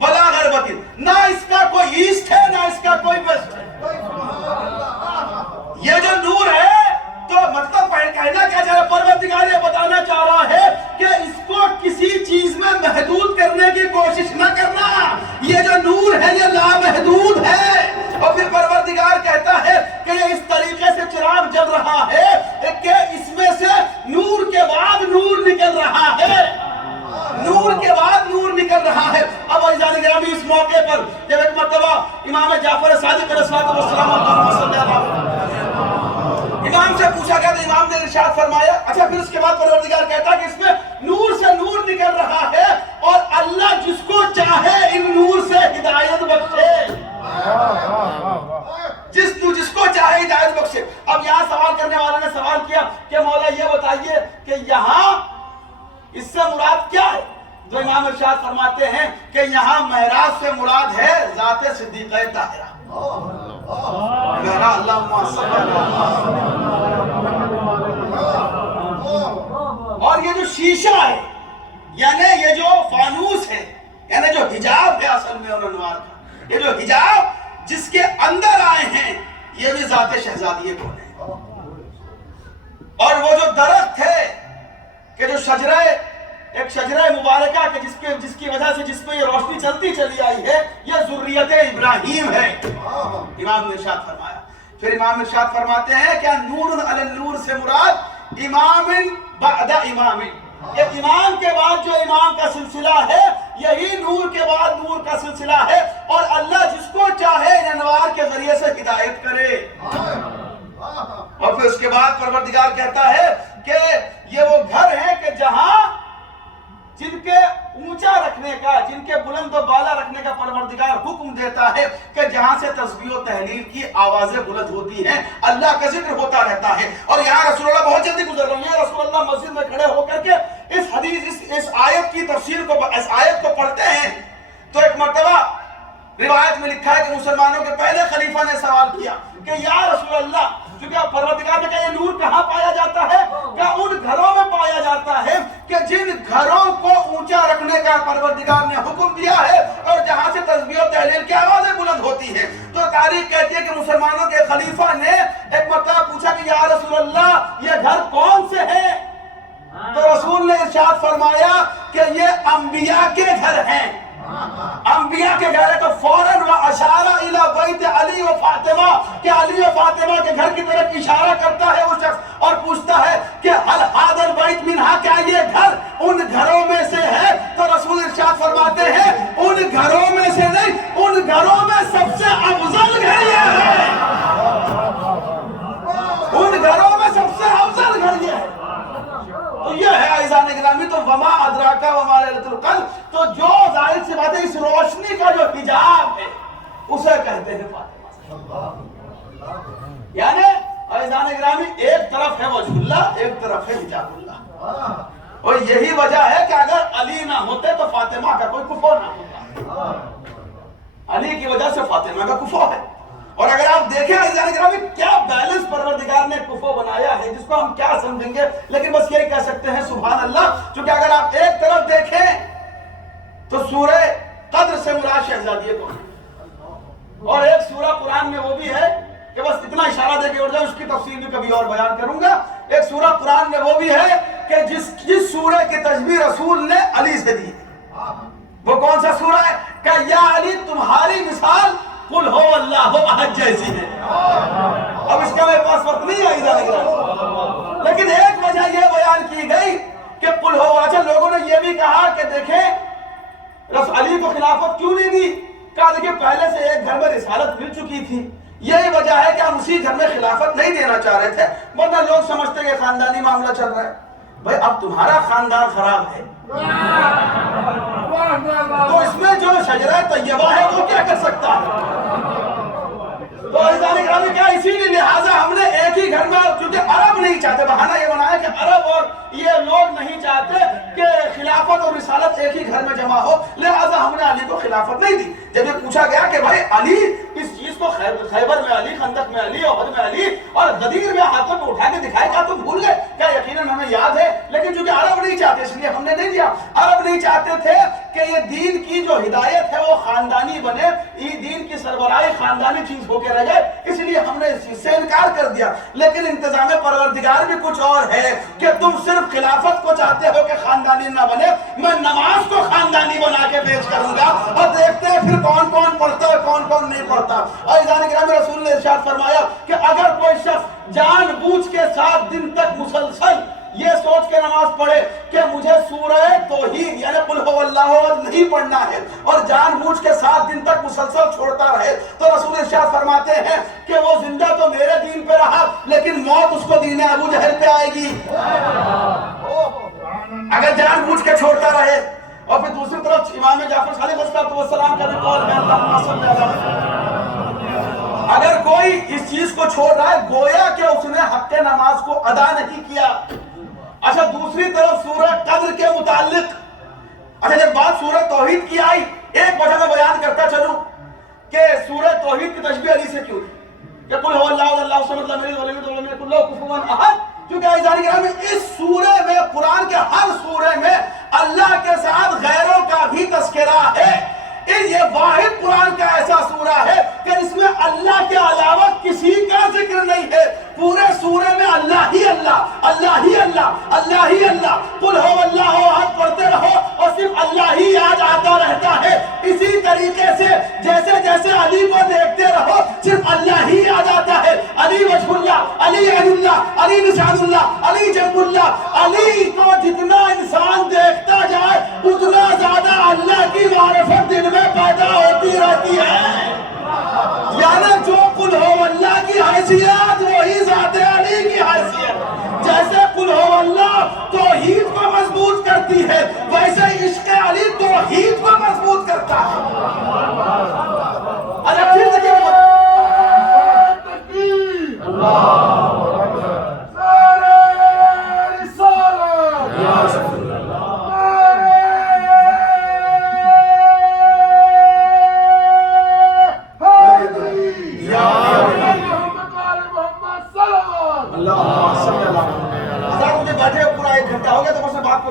ولا غربۃ، نہ اس کا کوئی ایسٹ ہے نہ اس کا کوئی ویسٹ ہے. یہ جو نور ہے، تو مطلب کہنا کیا چاہ رہا ہے پروردگار، یہ بتانا چاہ رہا ہے کہ اس کو کسی چیز میں محدود کرنے کی کوشش نہ کرنا. یہ جو نور ہے یہ لامحدود ہے. اور پھر پروردگار کہتا ہے کہ یہ اس طریقے سے چراغ جل رہا ہے کہ اس میں سے نور کے بعد نور نکل رہا ہے، نور کے بعد نور نکل رہا ہے. اب عزیزان گرامی، اس موقع پر جب ایک مرتبہ امام جعفر صادق علیہ السلام امام سے پوچھا گیا تو امام نے ارشاد فرمایا. اچھا، پھر اس کے بعد پروردگار کہتا ہے کہ اس میں نور سے نور نکل رہا ہے، اور اللہ جس کو چاہے ان نور سے ہدایت بخشے، جس کو چاہے ہدایت بخشے. اب یہاں سوال کرنے والے نے سوال کیا کہ مولا یہ بتائیے کہ یہاں اس سے مراد کیا ہے؟ جو امام ارشاد فرماتے ہیں کہ یہاں محراب سے مراد ہے ذات صدیقہ طاہرہ. اور یہ جو شیشہ ہے، یعنی یہ جو فانوس ہے، یعنی جو حجاب ہے اصل میں اور انوار کا، یہ جو حجاب جس کے اندر آئے ہیں، یہ بھی ذات شہزادی کون ہے. اور وہ جو درخت ہے کہ جو ایک شجرہ مبارکہ کہ جس کی وجہ سے جس پہ یہ روشنی چلتی چلی آئی ہے، یہ ذریت ابراہیم ہے. امام نے ارشاد فرمایا. پھر امام ارشاد فرماتے ہیں کہ نور علی النور سے مراد امام بعد امام، یہ امام کے بعد جو امام کا سلسلہ ہے یہی نور کے بعد نور کا سلسلہ ہے، اور اللہ جس کو چاہے انوار کے ذریعے سے ہدایت کرے۔ اور پھر اس کے بعد پروردگار کہتا ہے کہ یہ وہ گھر ہیں کہ جہاں جن کے اونچا رکھنے کا، جن کے بلند و بالا رکھنے کا پروردگار حکم دیتا ہے کہ جہاں سے تسبیح و تحلیل کی آوازیں بلند ہوتی ہیں، اللہ کا ذکر ہوتا رہتا ہے۔ اور یہاں رسول اللہ بہت جلدی گزر رہے ہیں، رسول اللہ مسجد میں کھڑے ہو کر کے اس حدیث اس آیت کی تفسیر کو، اس آیت کو پڑھتے ہیں تو ایک مرتبہ روایت میں لکھا ہے کہ مسلمانوں کے پہلے خلیفہ نے سوال کیا کہ یا رسول اللہ، چونکہ پروردگار نے کہا یہ نور کہاں پایا جاتا ہے؟ کہ ان گھروں میں پایا جاتا ہے کہ جن گھروں کو اونچا رکھنے کا پروردگار نے حکم دیا ہے اور جہاں سے تسبیح و تحلیل کی آوازیں بلند ہوتی ہیں۔ تو تاریخ کہتی ہے کہ مسلمانوں کے خلیفہ نے ایک مرتبہ پوچھا کہ یا رسول اللہ یہ گھر کون سے ہیں؟ تو رسول نے ارشاد فرمایا کہ یہ انبیاء کے گھر ہیں، انبیاء کے گھر ہے۔ تو فوراً وَأَشَارَ إِلَى بَيْتِ علی و فاطمہ، کہ علی و فاطمہ کے گھر کی طرف اشارہ کرتا ہے وہ شخص اور پوچھتا ہے کہ هل هذا البيت منها، کیا یہ گھر ان گھروں میں سے ہے؟ تو رسول ارشاد فرماتے ہیں ان گھروں میں سے نہیں، ان گھروں میں سب سے افضل گھر یہ ہے، ان گھروں میں سب سے افضل گھر یہ ہے۔ تو یہ ہے عزیزان گرامی، تو وما ادراکا وما لیلۃ القدر، تو جو ظاہر سی بات ہے اس روشنی کا جو حجاب ہے اسے کہتے ہیں فاطمہ۔ یعنی عزیزان گرامی ایک طرف ہے وجہ اللہ، ایک طرف ہے حجاب اللہ، اور یہی وجہ ہے کہ اگر علی نہ ہوتے تو فاطمہ کا کوئی کفو نہ ہوتا، علی کی وجہ سے فاطمہ کا کفو ہے۔ اور اگر آپ دیکھیں عزیزان گرامی کیا بیلنس پروردگار نے کفو بنایا ہے، جس کو ہم کیا سمجھیں گے، لیکن بس یہی کہہ سکتے ہیں سبحان اللہ، چونکہ اگر آپ ایک طرف دیکھیں تو سورہ قدر سے مراد شہزادی کون ہے، اور ایک سورہ قرآن میں وہ بھی ہے کہ بس اتنا اشارہ دے کے اڑ جائے، اس کی تفصیل بھی کبھی اور بیان کروں گا۔ ایک سورہ قرآن میں وہ بھی ہے کہ جس سورہ کی تشبیہ رسول نے علی سے دی، وہ کون سا سورہ ہے؟ کہ یا علی تمہاری مثال قل ہو اللہ احد جیسی ہے۔ اب اس کا میرے پاس وقت نہیں آئی جانے گا، لیکن ایک وجہ یہ بیان کی گئی کہ قل ہو، اچھا لوگوں نے یہ بھی کہا کہ دیکھیں علی کو خلافت کیوں نہیں دی؟ کہا دیکھیں پہلے سے ایک گھر میں رسالت مل چکی تھی، یہی وجہ ہے کہ ہم اسی گھر میں خلافت نہیں دینا چاہ رہے تھے، ورنہ لوگ سمجھتے کہ خاندانی معاملہ چل رہا ہے۔ بھائی اب تمہارا خاندان خراب ہے تو اس میں جو شجرہ طیبہ ہے وہ کیا کر سکتا ہے؟ تو عزیزان گرامی کیا اسی لیے لہٰذا ہم نے ایک ہی گھر میں، کیونکہ عرب نہیں چاہتے، بہانہ یہ بنایا کہ عرب اور یہ لوگ نہیں چاہتے کہ خلافت اور رسالت ایک ہی گھر میں جمع ہو، لہٰذا ہم نے علی کو خلافت نہیں دی۔ جب یہ پوچھا گیا کہ بھائی علی اس چیز کو خیبر میں علی، خندق میں علی، احد میں علی اور غدیر میں ہاتھوں پہ اٹھا کے دکھائے، کیا تم بھول گئے؟ کیا یقیناً ہمیں یاد ہے، لیکن چونکہ عرب نہیں چاہتے اس لیے ہم نے نہیں دیا۔ عرب نہیں چاہتے تھے کہ یہ دین کی جو ہدایت ہے وہ خاندانی بنے، یہ دین کی سربراہی خاندانی چیز ہو کے رہ جائے، اس لیے ہم نے اس چیز سے انکار کر دیا۔ لیکن انتظام پروردگار بھی کچھ اور ہے کہ تم صرف خلافت کو چاہتے ہو کہ خاندانی نہ بنے، میں نماز کو خاندانی بنا کے پیش کروں گا، اور دیکھتے ہیں پھر کون کون پڑھتا ہے کون کون نہیں پڑھتا۔ اور عزیزان گرامی رسول نے ارشاد فرمایا کہ اگر کوئی شخص جان بوجھ کے 7 دن تک مسلسل یہ سوچ کے نماز پڑھے کہ مجھے سورہ توحید یعنی قل هو اللہ احد نہیں پڑھنا ہے، اور جان بوجھ کے 7 دن تک مسلسل چھوڑتا رہے، تو رسول ارشاد فرماتے ہیں کہ وہ زندہ تو میرے دین پہ رہا لیکن موت اس کو دین ابو جہل پہ آئے گی اگر جان بوجھ کے چھوڑتا رہے۔ اور پھر دوسری طرف امام جعفر صادق علیہ السلام کا بھی قول ہے، اللہم صلی علی، اگر کوئی اس چیز کو چھوڑ رہا ہے گویا کہ اس نے حق نماز کو ادا نہیں کیا۔ اچھا دوسری طرف سورہ قدر کے متعلق، اچھا جب بات سورہ توحید کی آئی، ایک وجہ میں بیان کرتا چلوں کہ سورہ توحید کی تشبیہ علی سے کیوں دی کہ قل هو اللہ اللہ الصمد لم یلد ولم یولد ولم یکن لہ کفوا احد، کیونکہ عزیزان گرامی اس سورے میں، قرآن کے ہر سورے میں اللہ کے ساتھ غیروں کا بھی تذکرہ ہے۔ یہ واحد قرآن کا ایسا سورہ ہے کہ اس میں اللہ کے علاوہ کسی کا ذکر نہیں ہے، پورے سورے میں اللہ ہی اللہ، اللہ ہی اللہ، اللہ ہی اللہ، قل هو اللہ احد پڑھتے رہو اور صرف اللہ ہی یاد آتا رہتا ہے۔ اسی طریقے سے جیسے جیسے علی کو دیکھتے رہو صرف اللہ ہی یاد آتا ہے، علی وجہ اللہ، علی عین اللہ، علی نشان اللہ، علی جنب اللہ۔ علی کو جتنا انسان دیکھتا جائے اتنا زیادہ اللہ کی حیثیت وہی ذات علی کی حیثیت. جیسے قل ہو اللہ توحید کو مضبوط کرتی ہے ویسے عشق علی توحید کو مضبوط کرتا ہے. اچھا پھر دیکھیں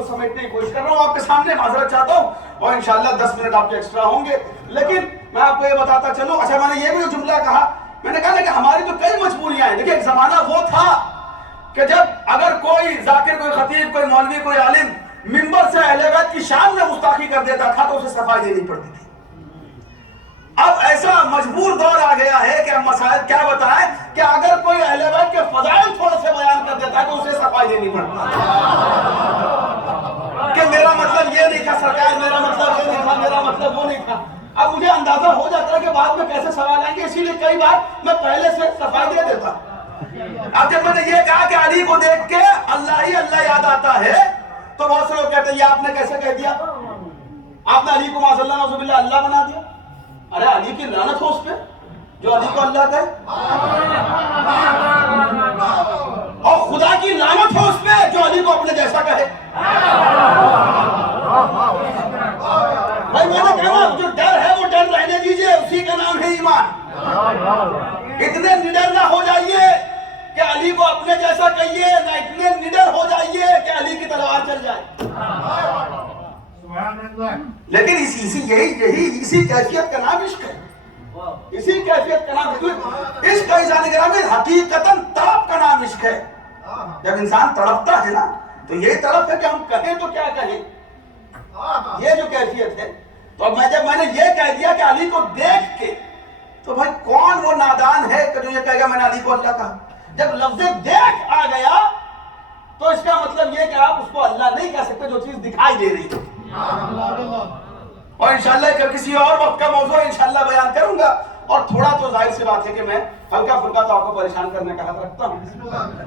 سمیٹنے کی کوشش کر رہا ہوں آپ کے سامنے معذرت چاہتا ہوں اور انشاءاللہ 10 منٹ آپ کے ایکسٹرا ہوں گے. لیکن میں آپ کو یہ بتاتا چلوں. اچھا میں نے یہ بھی جملہ کہا, میں نے کہا کہ ہماری تو کئی مجبوریاں ہیں. دیکھیں ایک زمانہ وہ تھا کہ جب اگر کوئی ذاکر, کوئی خطیب, کوئی مولوی, کوئی عالم منبر سے اہل بیت کی شان میں گستاخی کر دیتا تھا تو اسے صفائی دینی پڑتی تھی. اب ایسا مجبور دور آ گیا ہے کہ ہم مسائل کیا بتائیں کہ اگر کوئی اہل بیت کے فضائل تھوڑے سے بیان کر دیتا ہے تو اسے صفائی دینی پڑتی ہے کہ میرا مطلب یہ نہیں تھا سرکار, میرا مطلب یہ نہیں تھا, میرا مطلب وہ نہیں تھا. اب مجھے اندازہ ہو جاتا ہے کہ بعد میں کیسے سوال آئیں گے, اسی لیے کئی بار میں پہلے سے صفائی دے دیتا. اب جب میں نے یہ کہا کہ علی کو دیکھ کے اللہ ہی اللہ یاد آتا ہے تو بہت سے لوگ کہتے ہیں یہ آپ نے کیسے کہہ دیا, آپ نے علی کو معاذ اللہ نعوذ باللہ اللہ بنا دیا. ارے علی کی لعنت ہو اس پہ جو علی کو اللہ کہے, اور خدا کی لعنت ہو اس پہ جو علی کو اپنے جیسا کہے. بھائی میں نے کہا جو ڈر ہے وہ ڈر رہنے دیجئے, اسی کا نام ہے ایمان. اتنے نڈر نہ ہو جائیے کہ علی کو اپنے جیسا کہیے, نہ اتنے نڈر ہو جائیے کہ علی کی تلوار چل جائے. لیکن اسی کیفیت کا نام عشق ہے. اسی کیفیت کا نام عشق کا انسان گرامی حقیقتاً تڑپ کا نام عشق ہے. جب انسان تڑپتا ہے نا تو یہی تڑپ ہے کہ ہم کہیں تو کیا کہیں, یہ جو کیفیت ہے. تو اب جب میں نے یہ کہہ دیا کہ علی کو دیکھ کے, تو بھائی کون وہ نادان ہے کہ جو یہ کہے گا میں نے علی کو اللہ کہا. جب لفظ دیکھ آ گیا تو اس کا مطلب یہ کہ آپ اس کو اللہ نہیں کہہ سکتے جو چیز دکھائی دے رہی ہے. اور انشاءاللہ کسی اور وقت کا موضوع انشاءاللہ بیان کروں گا. اور تھوڑا تو ظاہر سی بات ہے کہ میں ہلکا پھلکا تو آپ کو پریشان کرنے کا حق رکھتا ہوں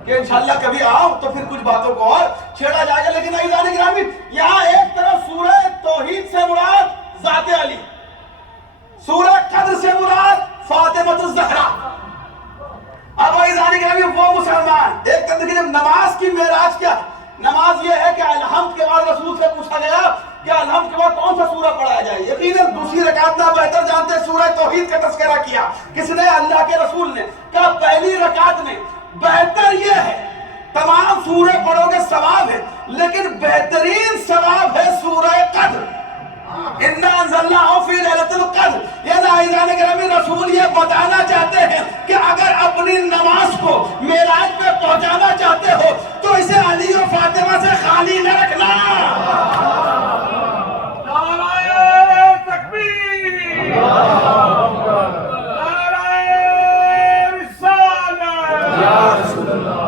کہ انشاءاللہ کبھی آؤں تو پھر کچھ باتوں کو اور چھیڑا جائے گا. لیکن عزیزان گرامی یہاں ایک طرف سورہ توحید سے مراد ذات علی, سورہ قدر سے مراد فاطمہ الزہرا. اب عزیزان گرامی وہ مسلمان ایک طرف دیکھیں نماز کی معراج کیا, نماز یہ ہے کہ الحمد کے بعد رسول سے پوچھا گیا کہ الحمد کے بعد کون سا سورہ پڑھایا جائے. یقیناً دوسری رکعت میں بہتر جانتے سورہ توحید کا تذکرہ کیا کس نے, اللہ کے رسول نے. کہا پہلی رکعت میں بہتر یہ ہے, تمام سورے پڑھو گے ثواب ہے, لیکن بہترین ثواب ہے سورہ قدر. اِنَّا أَنزَلْنَاهُ فِي لَيْلَةِ الْقَدْرِ. یہ عزیزان گرامی رسول یہ بتانا چاہتے ہیں کہ اگر اپنی نماز کو معراج پہ پہنچانا چاہتے ہو تو اسے علی و فاطمہ سے خالی نہ رکھنا. نعرہ تکبیر, نعرہ رسالت, یا رسول اللہ,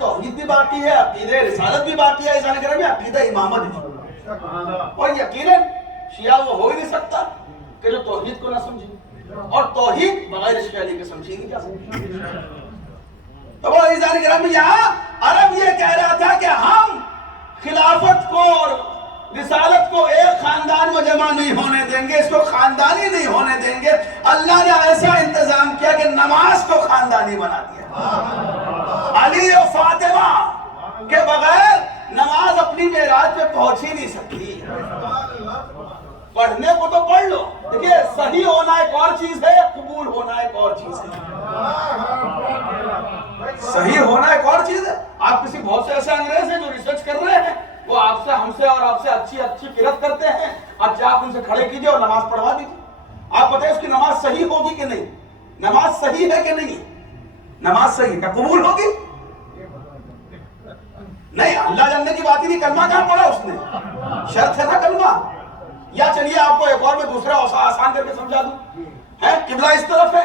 توحید بھی باقی ہے, عقیدہ رسالت بھی باقی ہے, عزیزان گرامی عقیدہ امامت بھی. اور یقیناً شیعہ وہ ہو ہی نہیں سکتا کہ جو توحید کو نہ سمجھے, اور توحید بغیر عشق علی کے سمجھے گی کیا سمجھے. تو وہ عزیزان گرامی یہاں عرب یہ کہہ رہا تھا کہ ہم خلافت کو اور رسالت کو ایک خاندان میں جمع نہیں ہونے دیں گے, اس کو خاندانی نہیں ہونے دیں گے. اللہ نے ایسا انتظام کیا کہ نماز کو خاندانی بنا دیا. علی و فاطمہ کے بغیر نماز اپنی معراج پہ پہنچ ہی نہیں سکتی. پڑھنے کو تو پڑھ لو, دیکھیے صحیح ہونا ایک اور چیز ہے, قبول ہونا ایک اور چیز ہے. صحیح ہونا ایک اور چیز ہے. آپ کسی بہت سے ایسے انگریز ہیں جو ریسرچ کر رہے ہیں, وہ آپ سے, ہم سے اور آپ سے اچھی قرت کرتے ہیں. اچھا آپ ان سے کھڑے کیجئے اور نماز پڑھوا دیجئے. آپ بتائیں اس کی نماز صحیح ہوگی کہ نہیں, نماز صحیح ہے کہ نہیں, نماز صحیح کیا قبول ہوگی نہیں. اللہ جاننے کی بات ہی نہیں, کلمہ کہاں پڑھا اس نے, شرط ہے نا کلمہ. یا چلیے آپ کو ایک اور میں دوسرا آسان کر کے سمجھا دوں, ہے قبلہ اس طرف ہے,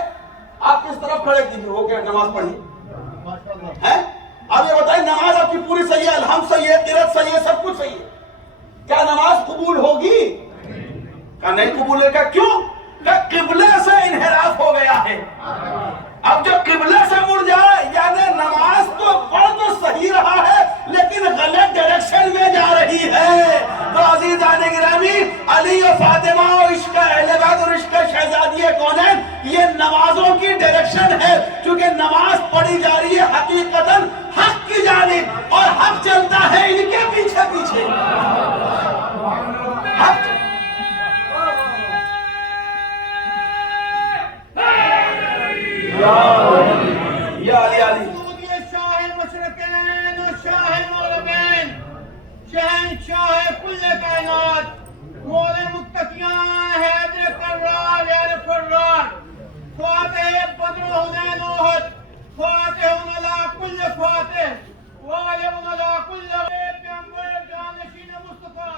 آپ کس طرف کھڑے کیجئے ہو کے نماز پڑھیے, ہے صحیح ہے، الحمد صحیح ہے، قرات صحیح ہے، سب کچھ صحیح ہے، کیا نماز قبول ہوگی؟ کہا نہیں قبول ہوگا. کیوں؟ کہ قبلے سے انحراف ہو گیا ہے. اب جو قبلے سے مڑ جائے یعنی نماز تو پڑھ تو صحیح رہا ہے لیکن غلط ڈائریکشن میں جا رہی ہے. تو عزیزان گرامی، علی و فاطمہ و عشق اہل بیت اور عشق شہزادی کونین یہ نمازوں کی ڈائریکشن ہے. چونکہ نماز پڑھی جا رہی ہے حقیقتاً حق کی جانب اور حق چلتا ہے ان کے پیچھے پیچھے. حق یا علی علی شاہ مشرقین و شاہ مغربین، شہنشاہ کل کائنات، مول متقیان حیدر کرار یار فرار، فاتح بدر و حنین و احد، فاتح علی کل فاتح، غالب علی کل غیب، پیغمبر جانشین مصطفیٰ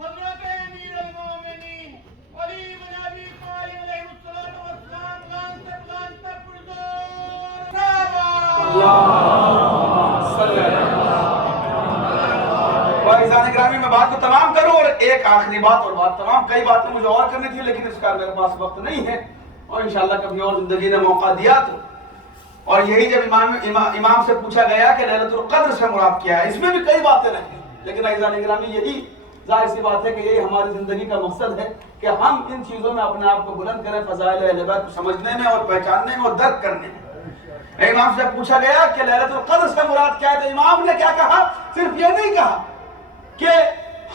حضرت امیر المومنین علی بن ابی طالب علیہ الصلوۃ والسلام، لعنت لعنت پردور عزیزان گرامی، میں بات کو تمام کروں اور ایک آخری بات اور بات تمام. کئی باتیں مجھے اور کرنی تھی لیکن اس کا میرے پاس وقت نہیں ہے اور انشاءاللہ کبھی اور زندگی نے موقع دیا تو. اور یہی جب امام سے پوچھا گیا کہ لیلۃ القدر سے مراد کیا ہے، اس میں بھی کئی باتیں رہیں لیکن عزیزان گرامی یہی ظاہر سی بات ہے کہ یہی ہماری زندگی کا مقصد ہے کہ ہم ان چیزوں میں اپنے آپ کو بلند کریں، فضائل اہل بیت کو سمجھنے میں اور پہچاننے میں اور درک کرنے میں. امام سے پوچھا گیا کہ لیلۃ القدر سے مراد کیا ہے تو امام نے کیا کہا؟ صرف یہ نہیں کہا کہ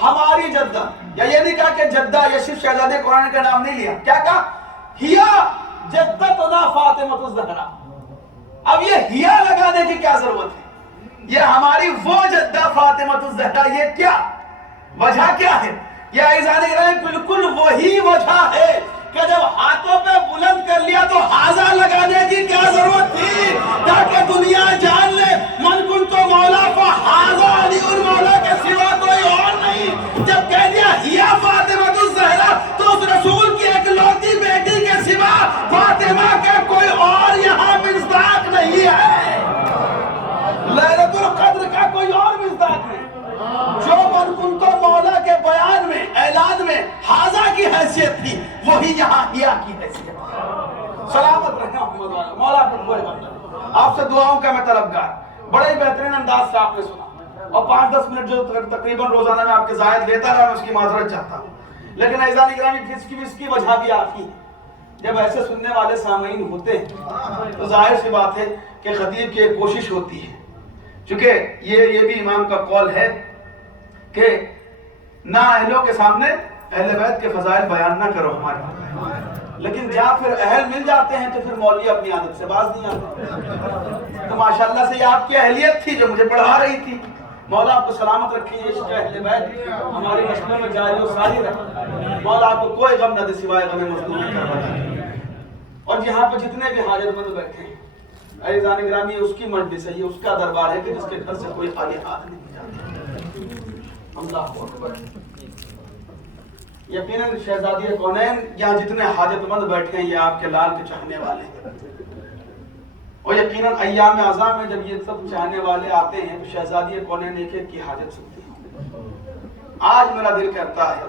ہماری جدہ، یا یہ نہیں کہا کہ جدہ یا صرف شہزادے قرآن کا نام نہیں لیا. کیا کہا؟ ہیا جدتنا فاطمۃ الزہرا. اب یہ ہیا لگانے کی کیا ضرورت ہے؟ یہ ہماری وہ جدہ فاطمۃ الزہرا، یہ کیا وجہ کیا ہے؟ یہ عزیزان گرامی بالکل وہی وجہ ہے کہ جب ہاتھوں پہ بلند کر لیا تو ہاضا لگانے کی کیا ضرورت تھی؟ تاکہ دنیا جان لے من کنت مولا فہذا علی المولا کے سوا کوئی اور نہیں. جب کہہ دیا ہیا فاطمۃ الزہرا تو اس رسول کی ایک لوتی بیٹی کے سوا فاطمہ کا کوئی اور یہاں مصداق نہیں ہے. لیلۃ القدر کا کوئی اور مصداق نہیں. جو من کنت مولا کے بیان میں اعلان میں ہاضا کی حیثیت تھی وہی یہاں ہیا کی حیثیت. سلامت رہے محمد والا مولا پر کوئی بات نہیں. آپ سے دعاؤں کا میں طلبگار. بڑے بہترین انداز سے آپ نے سنا اور 5-10 منٹ جو تقریباً روزانہ میں آپ کے زائد لیتا رہا میں اس کی معذرت چاہتا ہوں. لیکن عزیزان گرامی اس کی وجہ بھی آتی ہے. جب ایسے سننے والے سامعین ہوتے ہیں تو ظاہر سی بات ہے کہ خطیب کی ایک کوشش ہوتی ہے، چونکہ یہ بھی امام کا قول ہے کہ نہ اہلوں کے سامنے اہل بیت کے فضائل بیان نہ کرو ہمارے، لیکن جہاں پھر اہل مل جاتے ہیں تو پھر مولوی اپنی عادت سے باز نہیں آتے. تو ماشاءاللہ سے یہ آپ کی اہلیت تھی جو مجھے پڑھا رہی تھی. مولا آپ کو سلامت رکھے. عشق اہل بیت ہماری نسلوں میں جاری و ساری رکھے. مولا آپ کو کوئی غم نہ دے سوائے غم مظلوم کربلا. اور یہاں پہ جتنے بھی حاجت مند بیٹھے ہیں عزیزان گرامی، اس کی مجلس ہے، یہ اس کا دربار ہے کہ جس کے گھر سے کوئی خالی ہاتھ نہیں جاتا. اللہ اکبر. یقیناً شہزادی کونین یہاں جتنے حاجت مند بیٹھے ہیں یہ آپ کے لال کے چاہنے والے ہیں. اور یقیناً ایام اعظم میں جب یہ سب چاہنے والے آتے ہیں تو شہزادی کونین ایک ایک کی حاجت سنتے ہیں. آج میرا دل کرتا ہے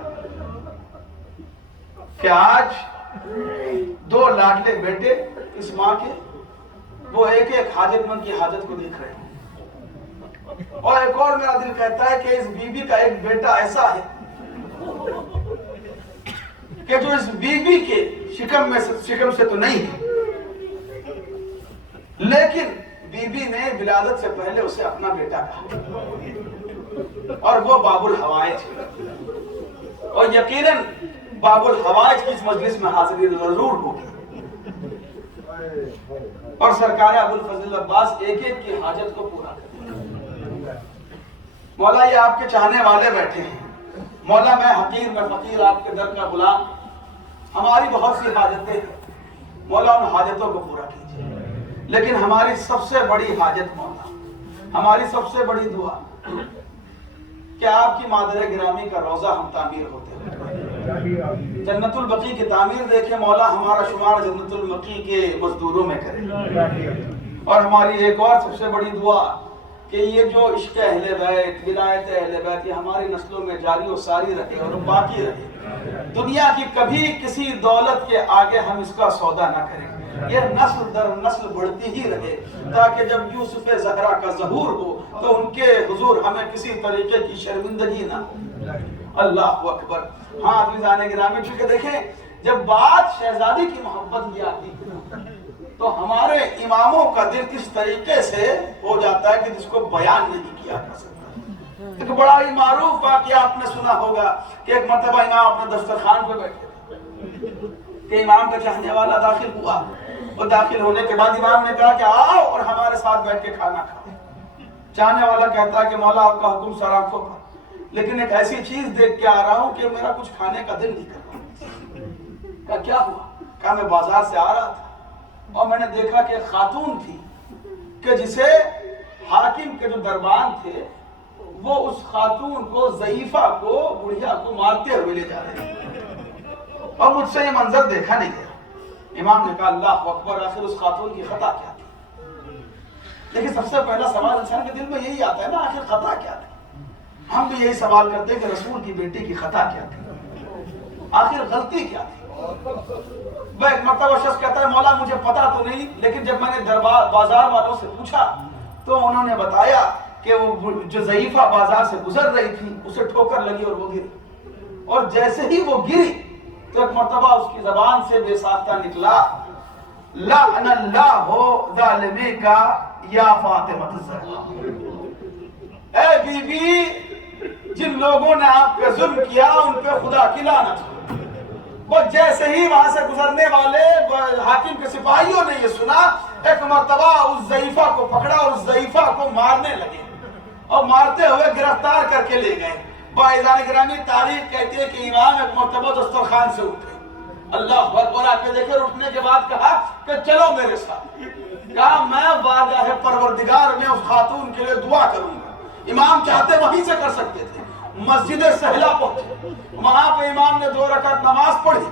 کہ آج 2 لاڈلے بیٹے اس ماں کے وہ ایک ایک حاجت مند کی حاجت کو دیکھ رہے ہیں. اور ایک اور میرا دل کہتا ہے کہ اس بی بی کا ایک بیٹا ایسا ہے کہ جو اس بی بی کے شکم سے تو نہیں ہے، لیکن بی بی نے ولادت سے پہلے اسے اپنا بیٹا کہا اور وہ باب الحوائج ہے. اور یقیناً باب الحوائج کی اس مجلس میں حاضری ضرور ہوگی اور سرکار ابوالفضل عباس ایک ایک کی حاجت کو پورا کریں. مولا یہ آپ کے چاہنے والے بیٹھے ہیں. مولا میں حقیر میں فقیر آپ کے در کا غلام، ہماری بہت سی حاجتیں ہیں. مولا ان حاجتوں کو پورا کیجیے. لیکن ہماری سب سے بڑی حاجت مولا، ہماری سب سے بڑی دعا کہ آپ کی مادر گرامی کا روضہ ہم تعمیر ہوتے ہیں. جنت البقیع کی تعمیر دیکھیں مولا، ہمارا شمار جنت البقیع کے مزدوروں میں کرے. اور ہماری ایک اور سب سے بڑی دعا کہ یہ جو عشق اہل بیت، ولایت اہل بیت، یہ ہماری نسلوں میں جاری و ساری رہے اور باقی رہے۔ دنیا کی کبھی کسی دولت کے آگے ہم اس کا سودا نہ کریں، یہ نسل در نسل بڑھتی ہی رہے، تاکہ جب یوسف زہرا کا ظہور ہو تو ان کے حضور ہمیں کسی طریقے کی شرمندگی نہ ہو۔ اللہ اکبر۔ ہاں عزیزان گرامی، چونکہ دیکھیں جب بات شہزادی کی محبت کی آتی ہے تو ہمارے اماموں کا دل کس طریقے سے ہو جاتا ہے کہ جس کو بیان نہیں کیا جا سکتا۔ ایک بڑا ہی معروف واقعہ آپ نے سنا ہوگا کہ ایک مرتبہ امام اپنے دسترخوان پہ بیٹھے تھے کہ امام کا چاہنے والا داخل ہوا، اور داخل ہونے کے بعد امام نے کہا کہ آؤ اور ہمارے ساتھ بیٹھ کے کھانا کھاؤ۔ چاہنے والا کہتا ہے کہ مولا آپ کا حکم سر آنکھوں پر، لیکن ایک ایسی چیز دیکھ کے آ رہا ہوں کہ میرا کچھ کھانے کا دل نہیں کر رہا۔ کہا کیا ہوا؟ کہا میں بازار سے آ رہا تھا اور میں نے دیکھا کہ ایک خاتون تھی کہ جسے حاکم کے جو دربان تھے وہ اس خاتون کو، ضعیفہ کو، بڑھیا کو مارتے ہوئے لے جا رہے تھے، اور مجھ سے یہ منظر دیکھا نہیں گیا۔ امام نے کہا اللہ اکبر، آخر اس خاتون کی خطا کیا تھی؟ لیکن سب سے پہلا سوال انسان کے دل میں یہی آتا ہے نا، آخر خطا کیا تھی؟ ہم بھی یہی سوال کرتے ہیں کہ رسول کی بیٹی کی خطا کیا تھی، آخر غلطی کیا تھی؟ وہ ایک مرتبہ شخص کہتا ہے مولا مجھے پتا تو نہیں، لیکن جب میں نے بازار والوں سے پوچھا تو انہوں نے بتایا کہ وہ جو ضعیفہ بازار سے گزر رہی تھی اسے ٹھوکر لگی اور وہ گری، اور جیسے ہی وہ گری تو ایک مرتبہ اس کی زبان سے بے ساختہ نکلا لعن اللہ ظالمی کا یا فاطمہ الزہرا۔ اے بی بی، جن لوگوں نے آپ پہ ظلم کیا ان پہ خدا کی لعنت ہو۔ وہ جیسے ہی وہاں سے گزرنے والے حاکم کے سپاہیوں نے یہ سنا، ایک مرتبہ اس ضعیفہ کو پکڑا اور اس ضعیفہ کو مارنے لگے، اور مارتے ہوئے گرفتار کر کے لے گئے۔ باعزان گرامی، تاریخ کہتی ہے کہ امام ایک مرتبہ دسترخوان سے اٹھے، اللہ اکبر آپ کے دیکھے، اٹھنے کے بعد کہا کہ چلو میرے ساتھ۔ کہا میں بارگاہ پروردگار میں اس خاتون کے لیے دعا کروں گا۔ امام چاہتے وہیں سے کر سکتے تھے، مسجد سہلا پہنچے، وہاں پہ امام نے 2 رکعت نماز پڑھی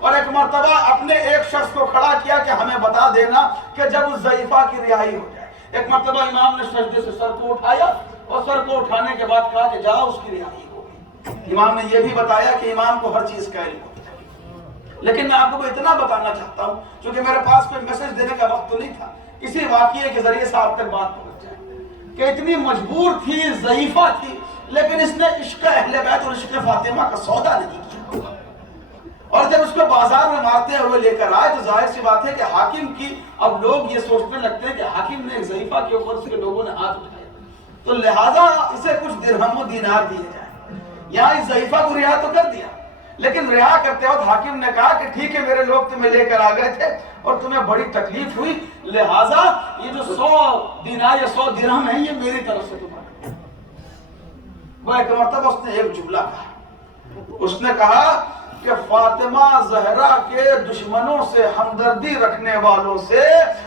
اور ایک مرتبہ اپنے ایک شخص کو کھڑا کیا کہ ہمیں بتا دینا کہ جب اس ضعیفہ کی رہائی ہو جائے۔ ایک مرتبہ امام نے سجدے سے سر کو اٹھایا اور سر کو اٹھانے کے بعد کہا کہ جاؤ اس کی رہائی ہو گئی۔ امام نے یہ بھی بتایا کہ امام کو ہر چیز کا علم ہوتا ہے، لیکن میں آپ کو اتنا بتانا چاہتا ہوں چونکہ میرے پاس کوئی میسج دینے کا وقت تو نہیں تھا، اسی واقعے کے ذریعے سے آپ تک بات پہنچ جائے کہ اتنی مجبور تھی، ضعیفہ تھی، لیکن اس نے عشق اہل بیت اور عشق فاطمہ کا سودا نہیں کیا، اور جب اس کو بازار میں مارتے ہوئے لے کر آئے تو ظاہر سی بات ہے کہ حاکم کی، اب لوگ یہ سوچنے لگتے ہیں کہ حاکم نے ایک ضعیفہ کے اوپر اس کے لوگوں نے ہاتھ اٹھایا تو لہٰذا اسے کچھ درہم و دینار دیے جائیں۔ یہاں اس ضعیفہ کو رہا تو کر دیا، لیکن رہا کرتے وقت حاکم نے کہا کہ ٹھیک ہے میرے لوگ تمہیں لے کر آ گئے تھے اور تمہیں بڑی تکلیف ہوئی، لہٰذا یہ جو 100 دینار یا 100 درہم ہیں یہ میری طرف سے تمہیں۔ وہ ایک مرتبہ اس نے ایک جملہ کہا، اس نے کہا کہ فاطمہ زہرا کے دشمنوں سے ہمدردی رکھنے والوں سے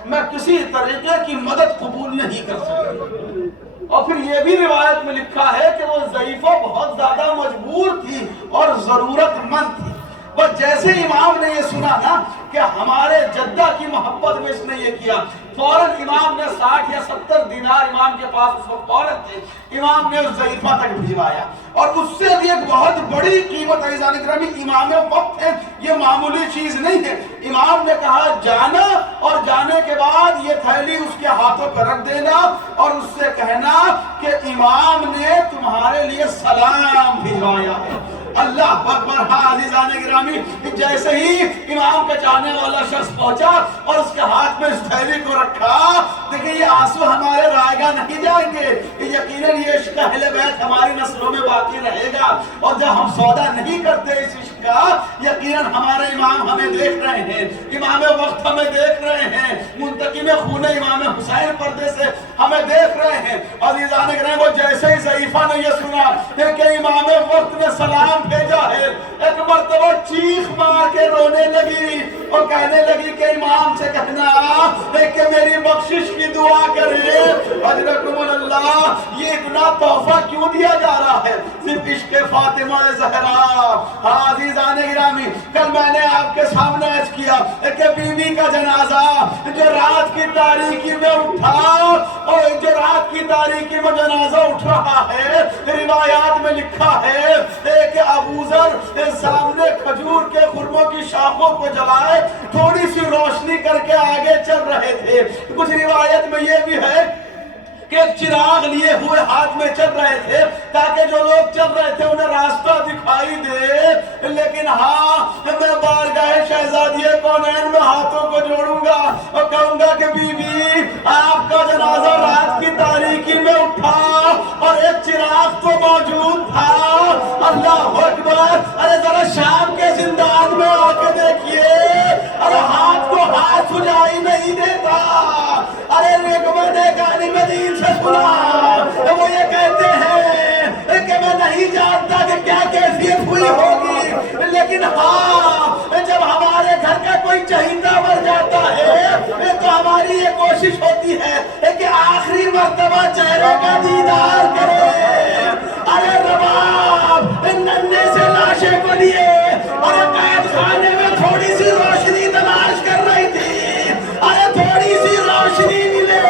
میں کسی طریقے کی مدد قبول نہیں کر سکتی۔ اور پھر یہ بھی روایت میں لکھا ہے کہ وہ ضعیفہ بہت زیادہ مجبور تھی اور ضرورت مند تھی۔ وہ جیسے امام نے یہ سنا نا کہ ہمارے جدہ کی محبت میں اس نے یہ کیا، فوراً امام نے 60 یا 70 دینار امام کے پاس اس وقت فوراً تھے، امام نے اس ضعیفہ تک بھجوایا، اور اس سے بھی ایک بہت بڑی قیمت عزیزان گرامی، امام وقت ہے، یہ معمولی چیز نہیں ہے۔ امام نے کہا جانا، اور جانے کے بعد یہ تھیلی اس کے ہاتھوں پر رکھ دینا اور اس سے کہنا کہ امام نے تمہارے لیے سلام بھجوایا ہے۔ اللہ اکبر۔ ہاں عزیزان گرامی، جیسے ہی امام کا چاہنے والا شخص پہنچا اور اس کے ہاتھ میں اس تھیلی کو رکھا، دیکھیں یہ آنسو ہمارے رائے گا نہیں جائیں گے، یقیناً یہ عشق اہل بیت ہماری نسلوں میں باقی رہے گا، اور جب ہم سودا نہیں کرتے اس عشق کا، یقیناً ہمارے امام ہمیں دیکھ رہے ہیں، امام وقت ہمیں دیکھ رہے ہیں، منتقم خون امام حسین پردے سے ہمیں دیکھ رہے ہیں۔ عزیزان گرامی، وہ جیسے ہی ضعیفہ نے یہ سنا کہ امام وقت نے سلام بھیجا ہے، ایک مرتبہ چیخ مار کے رونے لگی اور کہنے لگی کہ امام سے کہنا کہ میری بخشش کی دعا کرے، اجرکم اللہ، یہ اتنا تحفہ کیوں دیا جا رہا ہے صرف عشق فاطمہ زہرا؟ ہاں عزیزان گرامی، کل میں نے آپ کے سامنے عرض کیا کہ بیوی کا جنازہ جو رات کی تاریکی میں اٹھا، اور جو رات کی تاریکی میں جنازہ اٹھ رہا ہے، روایات میں لکھا ہے کہ ابو ذر سامنے کھجور کے خرموں کی شاخوں کو جلائے تھوڑی سی روشنی کر کے آگے چل رہے تھے۔ کچھ روایت میں یہ بھی ہے کہ ایک چراغ لیے ہوئے ہاتھ میں چل رہے تھے تاکہ جو لوگ چل رہے تھے انہیں راستہ دکھائی دے۔ لیکن ہاں، میں بارگاہ شہزادی کونین میں ہاتھوں کو جوڑوں گا اور کہوں گا کہ بی بی، آپ کا جنازہ رات کی تاریکی میں اٹھا اور ایک چراغ تو موجود تھا۔ اللہ اکبر! ارے ذرا شام کے زندان میں آ کے دیکھیے، ارے ہاتھ کو ہاتھ سجائی نہیں دیتا۔ ارے ریکمنڈ گانی مدین سے سنا، وہ یہ کہتے ہیں کہ میں نہیں جانتا کہ کیا کیفیت ہوئی ہوگی، لیکن ہاں، جب ہمارے گھر کا کوئی چہیتا مر جاتا ہے تو ہماری یہ کوشش ہوتی ہے کہ آخری مرتبہ چہرے کا دیدار کرے۔ ارے رباب ننھے سے لاشے کو لیے اور قید خانے میں تھوڑی سی روشنی تلاش کر رہی تھی۔ ارے تھوڑی سی روشنی ملے